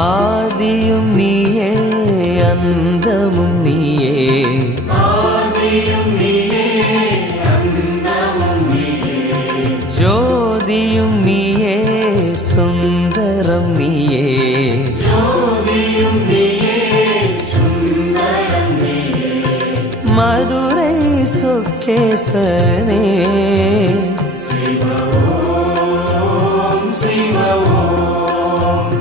ஆதியும் நீயே அந்தமும் நீயே ஆதியும் நீயே அந்தமும் நீயே ஜோதியும் நீயே சுந்தரம் நீயே ஜோதியும் நீயே சுந்தரம் நீயே மதுரை சொக்கேசனே சிவ ஓம் சிவ ஓம்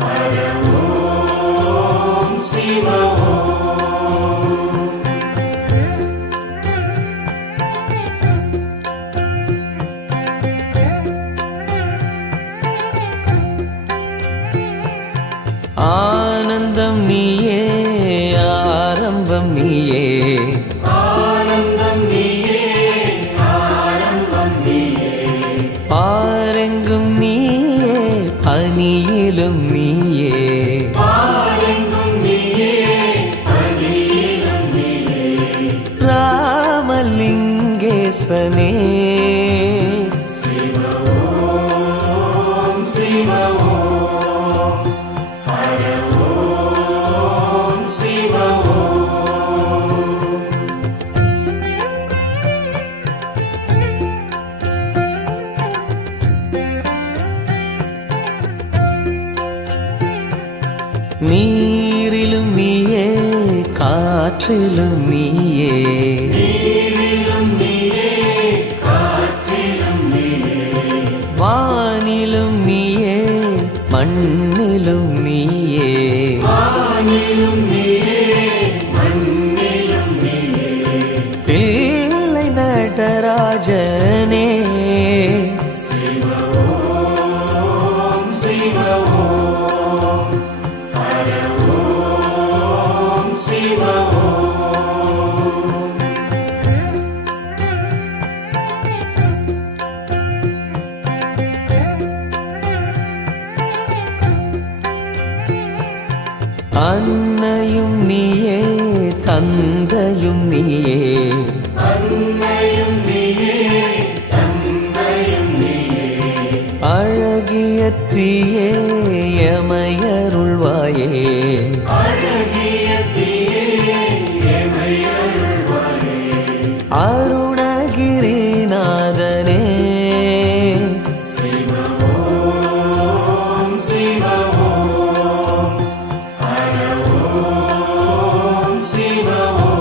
ஹர ஓம் சிவ ஓம் ஆனந்தம் நீயே ஆரம்பம் நீயே ஆனந்தம் நீயே ஆரம்பம் நீயே பாரெங்கும் நீயே பனியிலும் நீயே பாரெங்கும் நீயே பனியிலும் நீயே ராமலிங்கேசனே சிவ ஓம் சிவ ஓம் ஹர ஓம் சிவ ஓம் நீரிலும் நீயே காற்றிலும் நீயே நீரிலும் நீயே காற்றிலும் நீயே வானிலும் நீயே மண்ணிலும் நீயே வானிலும் நீயே மண்ணிலும் நீயே தில்லை நடராஜனே சிவ ஓம் சிவ ஓம் ஹர ஓம் சிவ ஓம் அன்னையும் நீயே தந்தையும் நீயே அன்னையும் நீயே தந்தையும் நீயே அழகிய தீயே எமையருள்வாயே அழகிய தீயே எமையருள்வாயே அருணகிரிநாதனே சிவ ஓம் சிவ ஓம் ஹர ஓம் சிவ ஓம்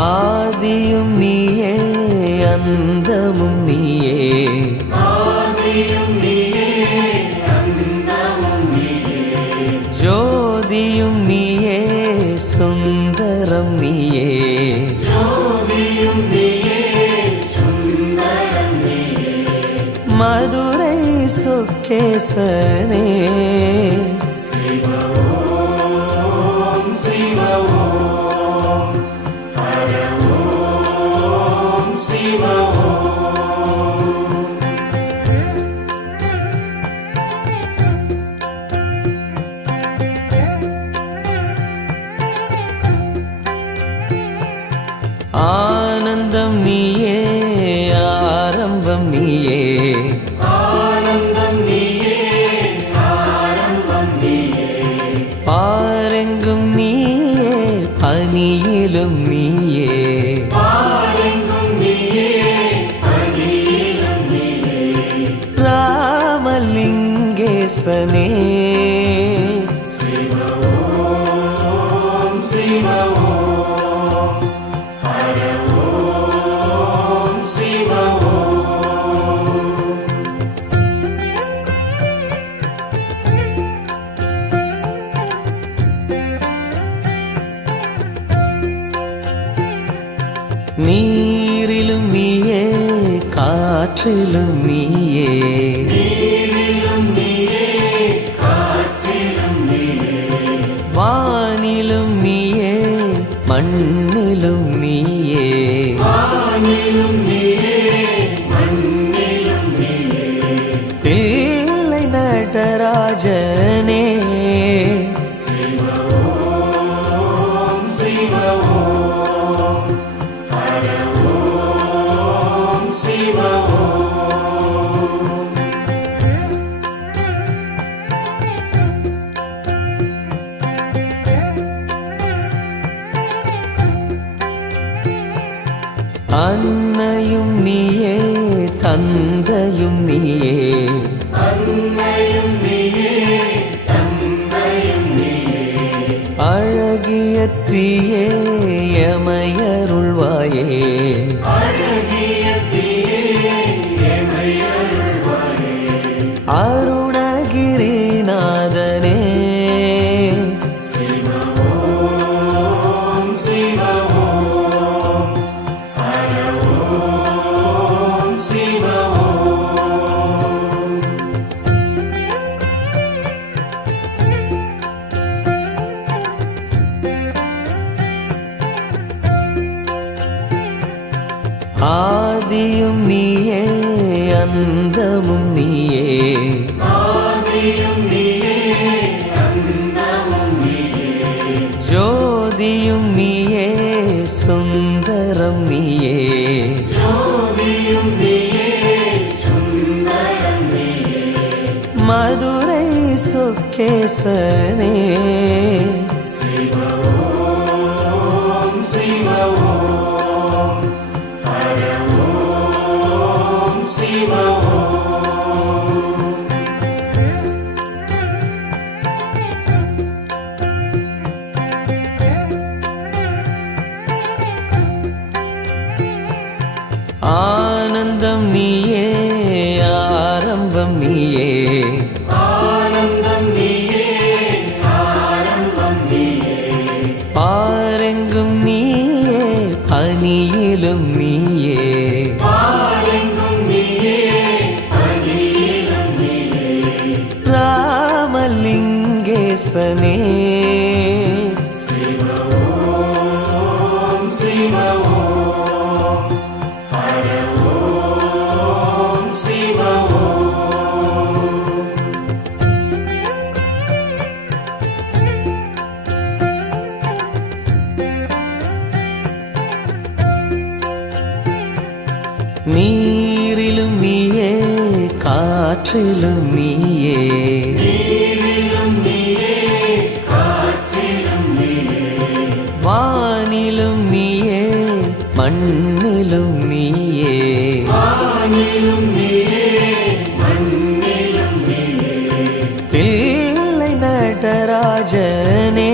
ஆதியும் நீயே அந்தமும் நீயே ஆதியும் நீயே அந்தமும் நீயே ஜோதியும் நீயே சுந்தரம் நீயே ஜோதியும் நீயே சுந்தரம் நீயே மதுரை சொக்கேசனே சிவ ஓம் சிவ ஓம் ஹர ஓம் சிவ ஓம் ஆனந்தம் நீயே ஆரம்பம் நீயே ஆனந்தம் நீயே ஆரம்பம் நீயே பாரெங்கும் நீயே பனியிலும் நீயே பாரெங்கும் நீயே பனியிலும் நீயே ராமலிங்கேசனே சிவ ஓம் சிவ சிவ ஓம் ஹர ஓம் சிவ ஓம் நீரிலும் நீயே காற்றிலும் நீயே நீரிலும் நீயே காற்றிலும் நீயே வானிலும் நீயே மண்ணிலும் நீயே வானிலும் நீயே மண்ணிலும் நீயே தில்லை நடராஜனே சிவ ஓம் சிவ ஓம் ஹர ஓம் சிவ ஓம் அன்னையும் நீயே தந்தையும் நீயே அன்னையும் நீயே தந்தையும் நீயே அழகிய தீயே எமையருள்வாயே அழகிய தீயே எமை அருள்வாயே அருணகிரிநாதனே சிவ ஓம் சிவ ஓம் ஹர ஓம் சிவ ஓம் ஆதியும் நீயே அந்தமும் நீயே ஆதியும் நீயே அந்தமும் நீயே ஜோதியும் நீயே சுந்தரம் நீயே ஜோதியும் நீயே சுந்தரம் நீயே மதுரை சொக்கேசனே சிவ ஓம் சிவ ஓம் ஹர ஓம் சிவ ஓம் ஆனந்தம் நீயே ஆரம்பம் நீயே ஆனந்தம் நீயே ஆரம்பம் நீயே பாரெங்கும் நீயே பனியிலும் நீயே பாரெங்கும் நீயே பனியிலும் நீயே ராமலிங்கேசனே சிவ ஓம் சிவ ஓம் ஹர ஓம் சிவ ஓம் நீரிலும் நீயே காற்றிலும் நீயே நீரிலும் நீயே காற்றிலும் நீயே வானிலும் நீயே மண்ணிலும் நீயே வானிலும் நீயே மண்ணிலும் நீயே தில்லை நடராஜனே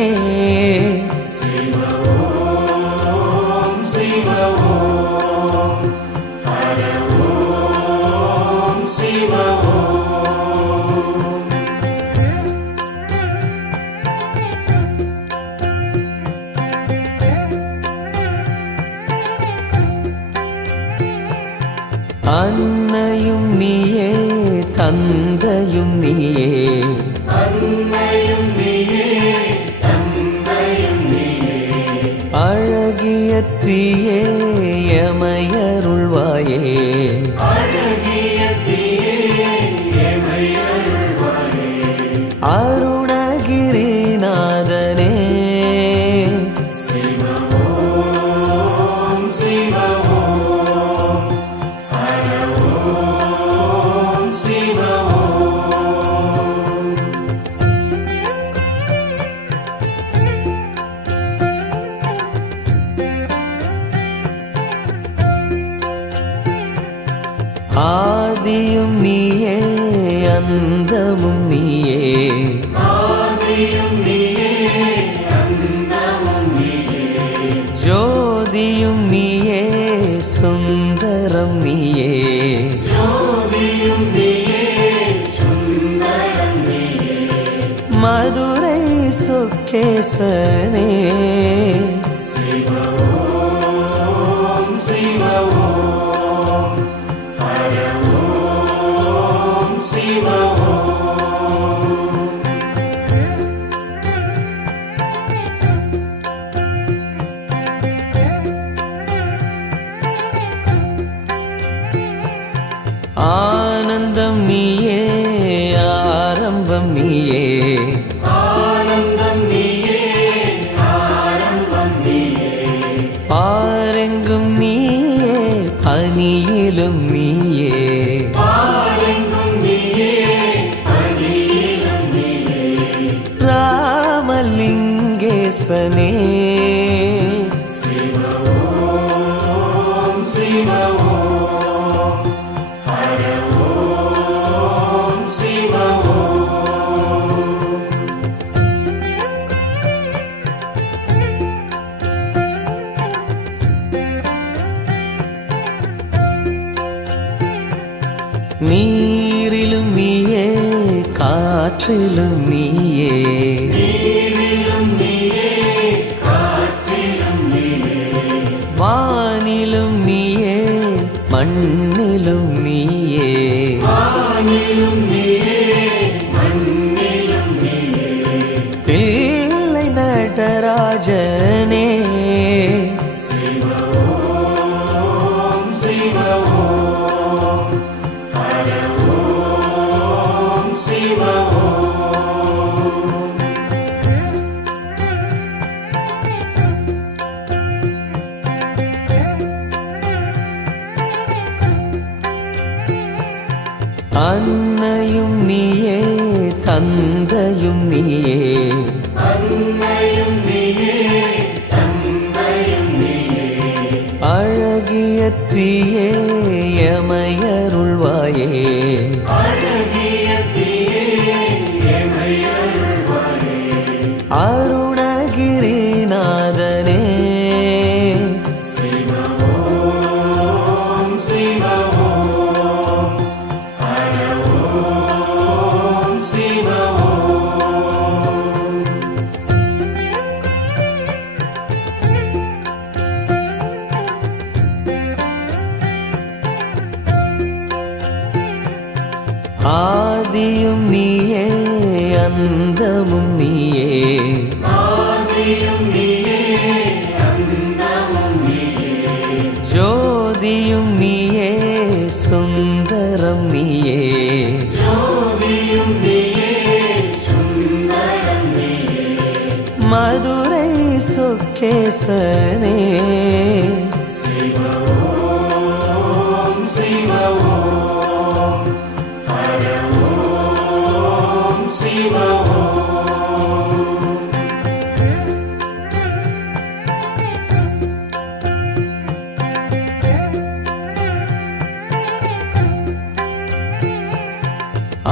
சிவ ஓம் சிவ ஓம் ஹர ஓம் சிவ ஓம் அன்னையும் நீயே தந்தையும் நீயே அன்னையும் நீயே தந்தையும் நீயே அழகிய தீயே எமையருள்வாயே அழகிய தீயே எமை அருள்வாயே அருணகிரிநாதனே சிவ ஓம் சிவ ஓம் ஹர ஓம் சிவ ஓம் ஆதியும் நீயே அந்தமும் நீயே ஆதியும் நீயே அந்தமும் நீயே மதுரை சொக்கேசனே சிவ ஓம் சிவ ஓம் ஹர ஓம் சிவ ஓம் ஆனந்தம் நீயே ஆரம்பம் நீயே ஆனந்தம் நீயே ஆரம்பம் நீயே பாரெங்கும் நீயே பனியிலும் நீயே பாரெங்கும் நீயே பனியிலும் நீயே ராமலிங்கேசனே சிவ ஓம் சிவ ஓம் ஹர ஓம் சிவ ஓம் நீரிலும் நீயே காற்றிலும் நீயே நீரிலும் நீயே காற்றிலும் நீயே வானிலும் நீயே மண்ணிலும் நீயே வானிலும் நீயே மண்ணிலும் நீயே தில்லை நடராஜனே சிவ ஓம் சிவ ஓம் ஹர ஓம் சிவ ஓம் அன்னையும் நீயே தந்தையும் நீயே அன்னையும் நீயே தந்தையும் நீயே அழகிய தீயே எமையருள்வாயே அழகிய தீயே எமையருள்வாயே அருணகிரிநாதனே சிவ ஓம் சிவ ஓம் ஹர ஓம் சிவ ஓம் ஆதியும் நீயே அந்தமும் நீயே ஆதியும் நீயே அந்தமும் நீயே ஜோதியும் நீயே சுந்தரம் நீயே ஜோதியும் நீயே சுந்தரம் நீயே மதுரை சொக்கேசனே சிவ ஓம் சிவ ஓம் ஹர ஓம் சிவ ஓம்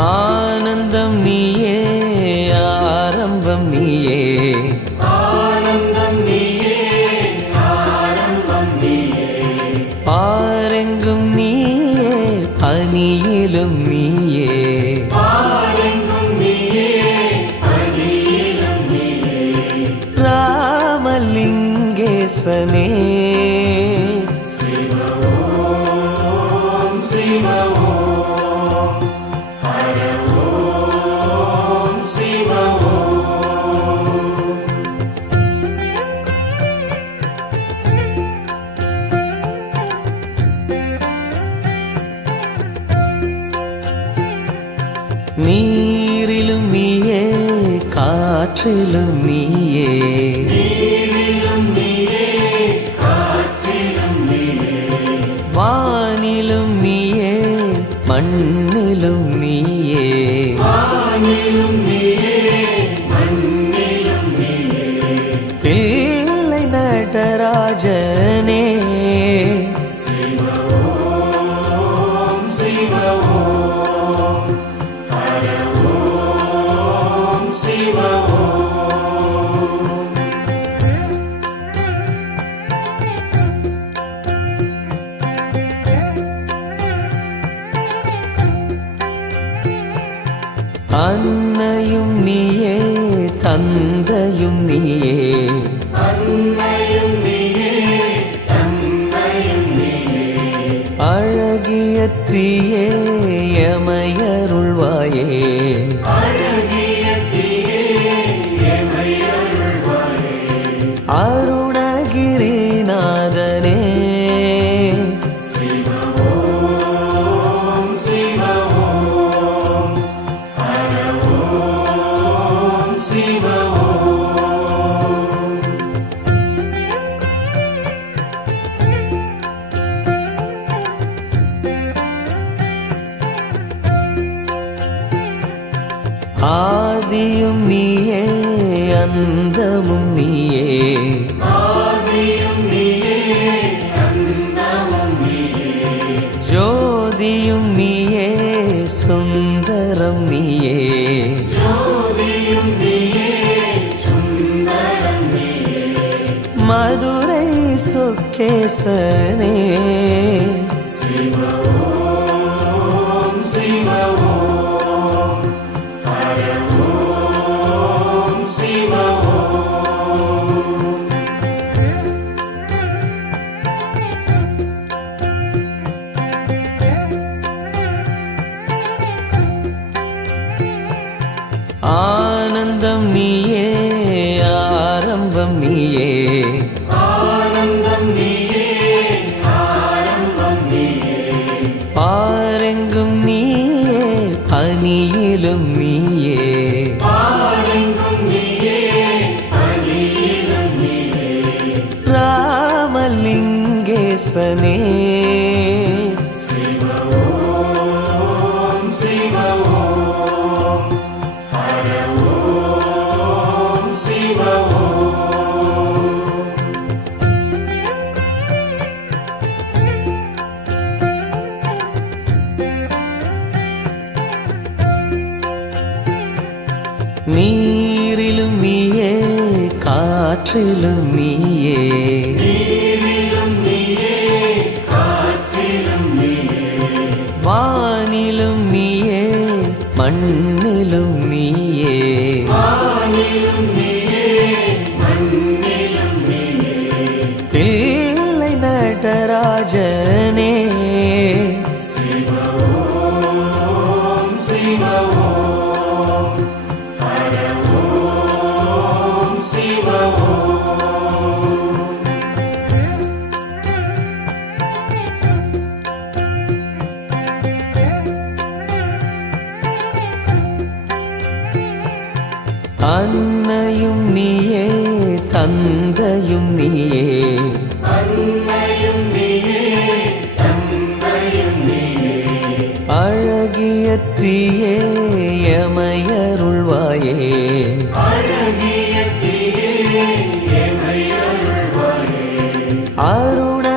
ஆனந்தம் நீயே ஆரம்பம் நீயே ஆனந்தம் நீயே ஆரம்பம் நீயே பாரெங்கும் நீயே பனியிலும் நீயே பாரெங்கும் நீயே பனியிலும் நீயே ராமலிங்கேசனே சிவ ஓம் சிவ ஓம் ஹர ஓம் சிவ ஓம் நீரிலும் நீயே காற்றிலும் நீயே நீரிலும் நீயே காற்றிலும் நீயே வானிலும் நீயே மண்ணிலும் நீயே வானிலும் நீயே மண்ணிலும் நீயே தில்லை நடராஜனே சிவ ஓம் சிவ ஓம் ஹர ஓம் சிவ ஓம் அன்னையும் நீயே தந்தையும் நீயே அன்னையும் நீயே தந்தையும் நீயே அழகிய தீயே எமையருள்வாயே அழகிய தீயே எமை அருள்வாயே அருணகிரிநாதனே சிவ ஓம் சிவ ஓம் ஹர ஓம் சிவ ஓம் ஆதியும் நீயே அந்தமும் நீயே ஆதியும் நீயே அந்தமும் நீயே ஜோதியும் நீயே சுந்தரம் நீயே ஜோதியும் நீயே சுந்தரம் நீயே மதுரை சொக்கேசனே சிவ ஓம் சிவ ஓம் ஹர ஓம் சிவ ஓம் ஆனந்தம் நீயே ஆரம்பம் நீயே ஆனந்தம் நீயே ஆரம்பம் நீயே பாரெங்கும் நீயே பனியிலும் நீயே பாரெங்கும் நீயே பனியிலும் நீயே ராமலிங்கேசனே சிவ ஓம் சிவ ஓம் ஹர ஓம் சிவ ஓம் நீரிலும் நீயே காற்றிலும் நீயே நீரிலும் நீயே காற்றிலும் நீயே வானிலும் நீயே மண்ணிலும் நீயே வானிலும் நீயே மண்ணிலும் நீயே தில்லை நடராஜனே சிவ ஓம் சிவ ஓம் ஹர ஓம் சிவ ஓம் அன்னையும் நீயே தந்தையும் நீயே அன்னையும் நீயே தந்தையும் நீயே அழகிய தீயே எமையருள்வாயே அழகிய தீயே எமை அருள்வாயே அருணகிரிநாதனே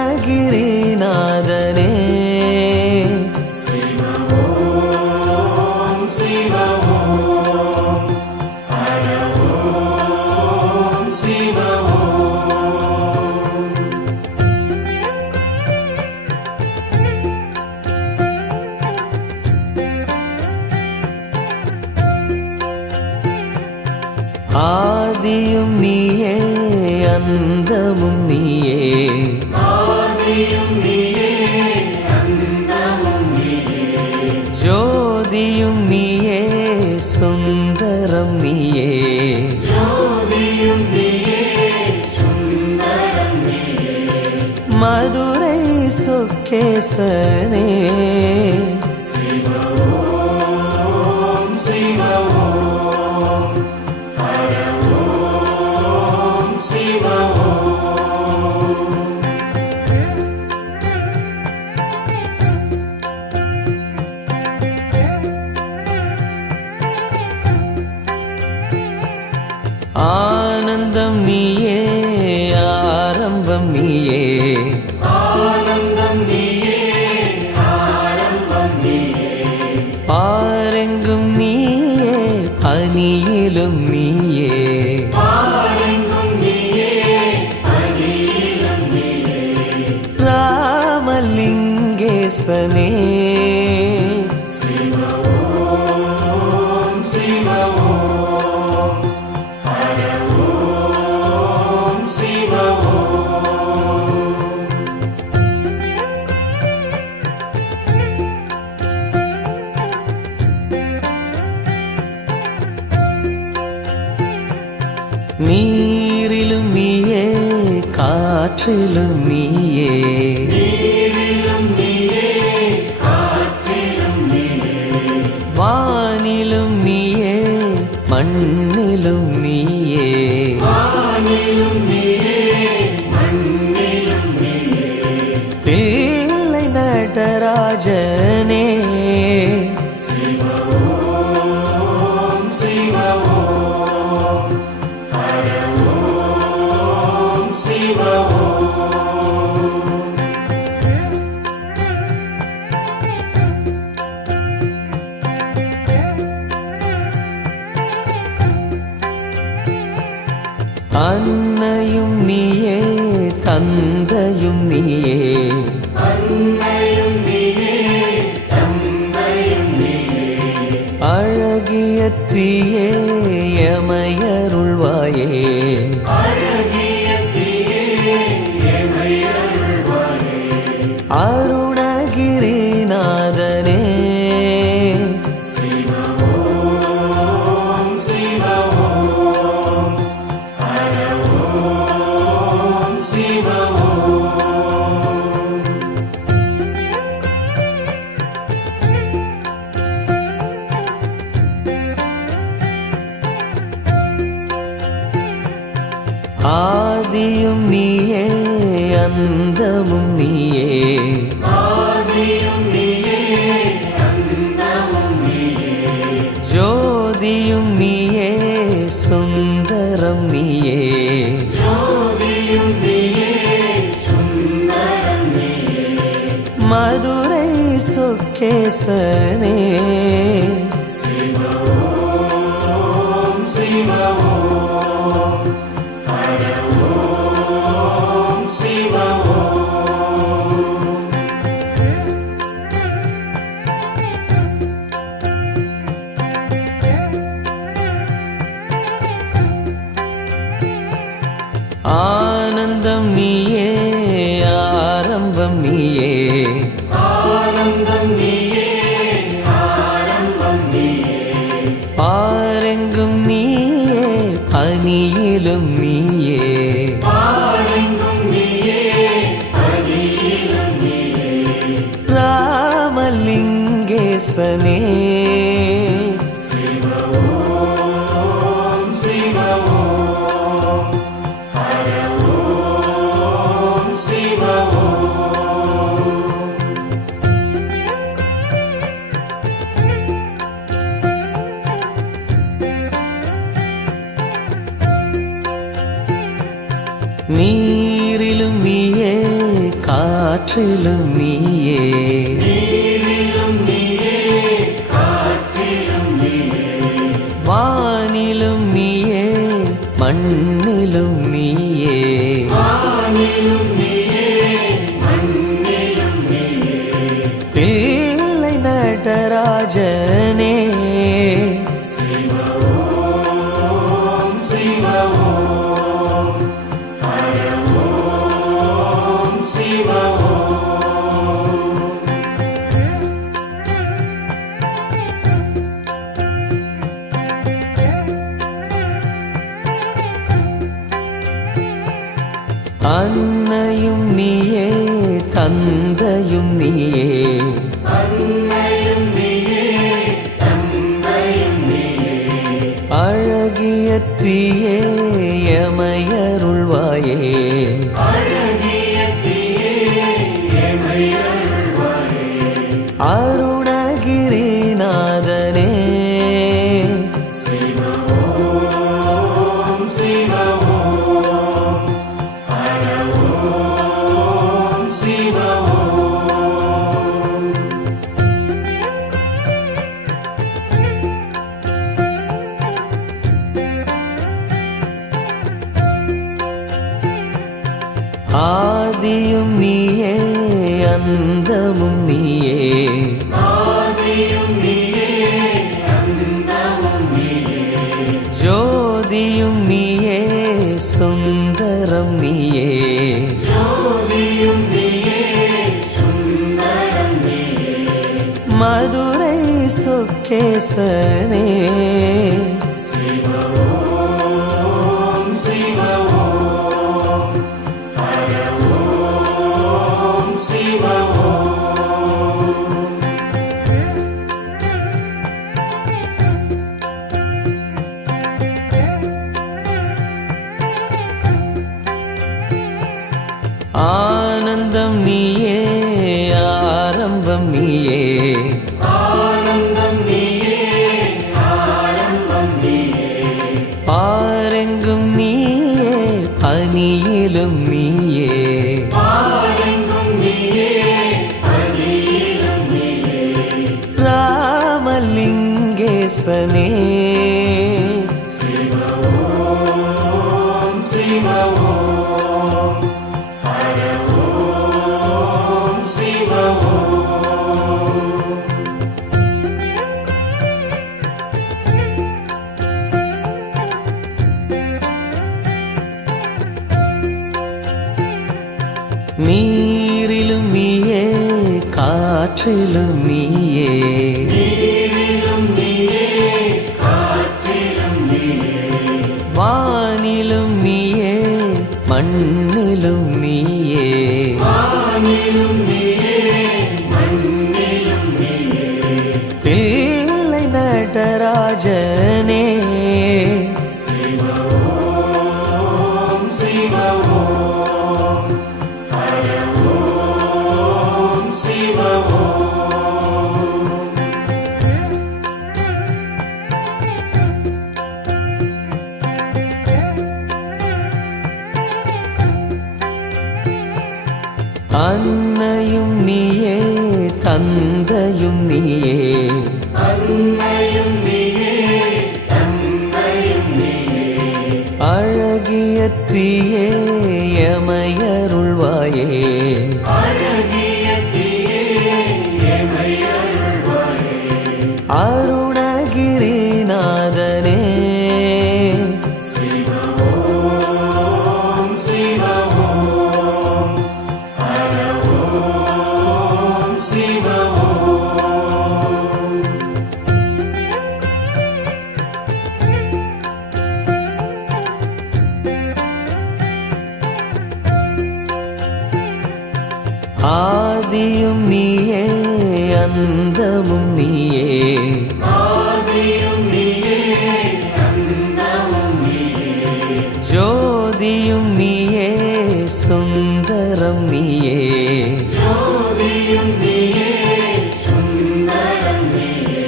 சிவ ஓம் சிவ ஓம் ஹர ஓம் சிவ ஓம் ஆதியும் நீயே அந்தமும் நீயே ஆதியும் நீயே அந்தமும் நீயே ஜோதியும் நீயே சுந்தரம் நீயே ஜோதியும் நீயே சுந்தரம் நீயே மதுரை சொக்கேசனே சிவ ஓம் சிவ ஓம் ஹர ஓம் சிவ ஓம் ஆனந்தம் நீயே ஆரம்பம் நீயே ஆனந்தம் நீயே ஆரம்பம் நீயே பாரெங்கும் நீயே பனியிலும் நீயே பாரெங்கும் நீயே பனியிலும் நீயே ராமலிங்கேசனே சிவ ஓம் நீரிலும் நீயே காற்றிலும் நீயே வானிலும் நீயே மண்ணிலும் நீயே தில்லை நடராஜனே அன்னையும் நீயே தந்தையும் நீயே அழகிய தீயே எமையருள்வாயே அருணகிரிநாதனே ஆதியும் நீயே அந்தமும் நீயே ஜோதியும் நீயே சுந்தரம் நீயே மதுரை சொக்கேசனே ஆனந்தம் நீயே ஆரம்பம் நீயே பாரெங்கும் நீயே பனியிலும் நீயே ராமலிங்கேசனே நீரிலும் நீயே காற்றிலும் நீயே வானிலும் நீயே மண்ணிலும் நீயே தில்லை நடராஜனே அன்னையும் நீயே தந்தையும் நீயே அழகிய தீயே எமையருள்வாயே அருணகிரிநாதனே ஆதியும் நீயே அந்தமும் நீயே ஜோதியும் நீயே சுந்தரம் நீயே மதுரை சொக்கேசனே பனியிலும் நீயே பாரெங்கும் நீயே பனியிலும் நீயே ராமலிங்கேசனே சிவ ஓம் சிவ ஓம் ஹர ஓம் சிவ ஓம் நீரிலும் நீயே காற்றிலும் நீயே நீரிலும் நீயே காற்றிலும் நீயே வானிலும் நீயே மண்ணிலும் நீயே வானிலும் நீயே மண்ணிலும் நீயே தில்லை நடராஜனே சிவ ஓம் சிவ ஓம் ஹர ஓம் சிவ ஓம் அன்னையும் நீயே தந்தையும் நீயே அன்னையும் நீயே தந்தையும் நீயே அழகிய தீயே எமையருள்வாயே அழகிய தீயே எமை அருள்வாயே அருணகிரிநாதனே சிவ ஓம் சிவ ஓம் ஹர ஓம் சிவ ஓம் ஆதியும் நீயே அந்தமும் நீயே ஆதியும் நீயே அந்தமும் நீயே ஜோதியும் நீயே சுந்தரம் நீயே ஜோதியும் நீயே சுந்தரம் நீயே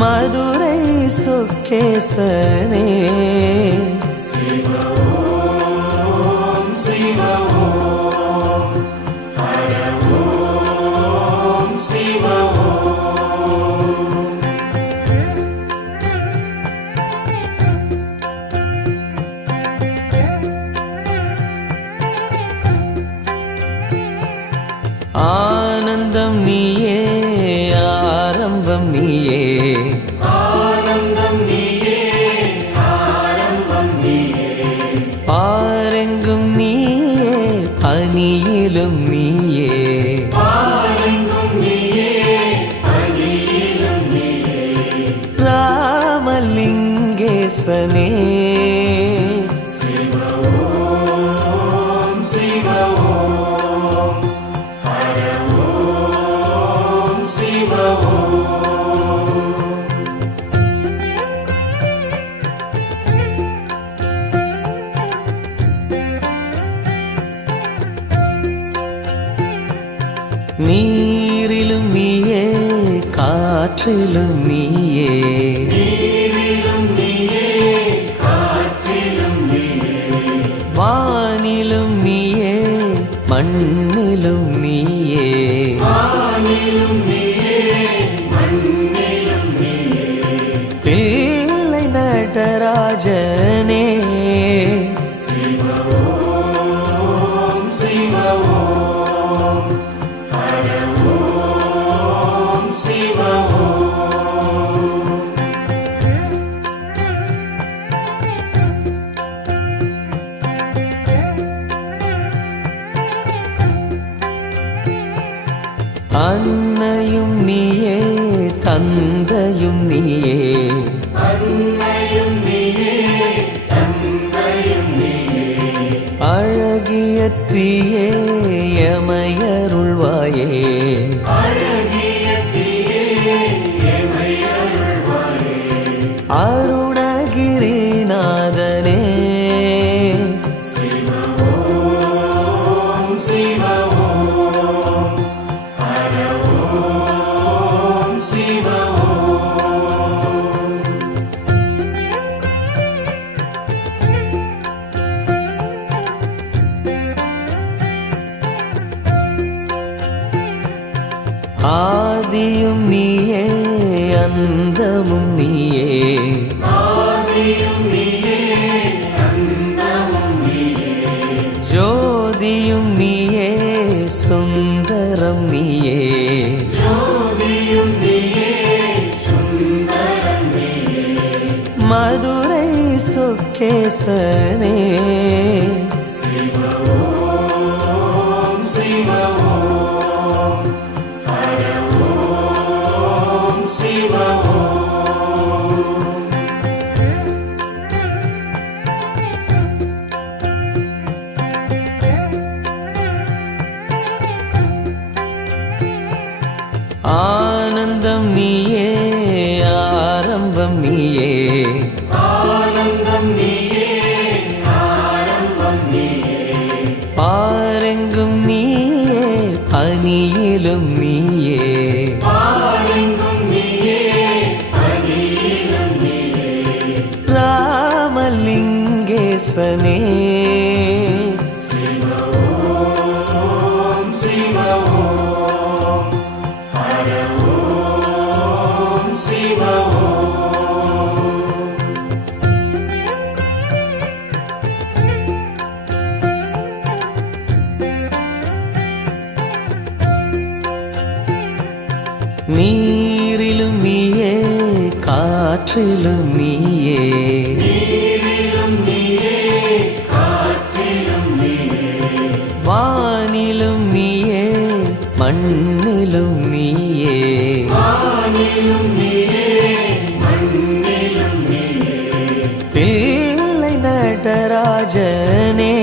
மதுரை சொக்கேசனே சிவ ஓம் சிவ ஓம் ஹர ஓம் சிவ ஓம் ஆனந்தம் நீயே ஆரம்பம் நீயே ஆனந்தம் நீயே ஆரம்பம் நீயே பாரெங்கும் நீயே பனியிலும் நீயே பாரெங்கும் நீயே பனியிலும் நீயே ராமலிங்கேசனே சிவ ஓம் சிவ ஓம் ஹர ஓம் சிவ ஓம் நீரிலும் நீயே காற்றிலும் நீயே நீரிலும் நீயே காற்றிலும் நீயே வானிலும் நீயே மண்ணிலும் நீயே வானிலும் நீயே மண்ணிலும் நீயே தில்லை நடராஜனே சிவ ஓம் சிவ ஓம் ஹர ஓம் சிவ ஓம் அன்னையும் நீயே தந்தையும் நீயே அன்னையும் நீயே தந்தையும் நீயே அழகிய தீயே எமையருள்வாயே அழகிய தீயே எமை அருள்வாயே அருணகிரிநாதனே சிவ ஓம் சிவ ஓம் ஹர ஓம் சிவ ஓம் மதுரை சொக்கேசனே ஆனந்தம் நீயே ஆரம்பம் நீயே பாரெங்கும் நீயே பனியிலும் நீயே ராமலிங்கேசனே நீரிலும் நீயே காற்றிலும் நீயே வானிலும் நீயே மண்ணிலும் நீயே தில்லை நடராஜனே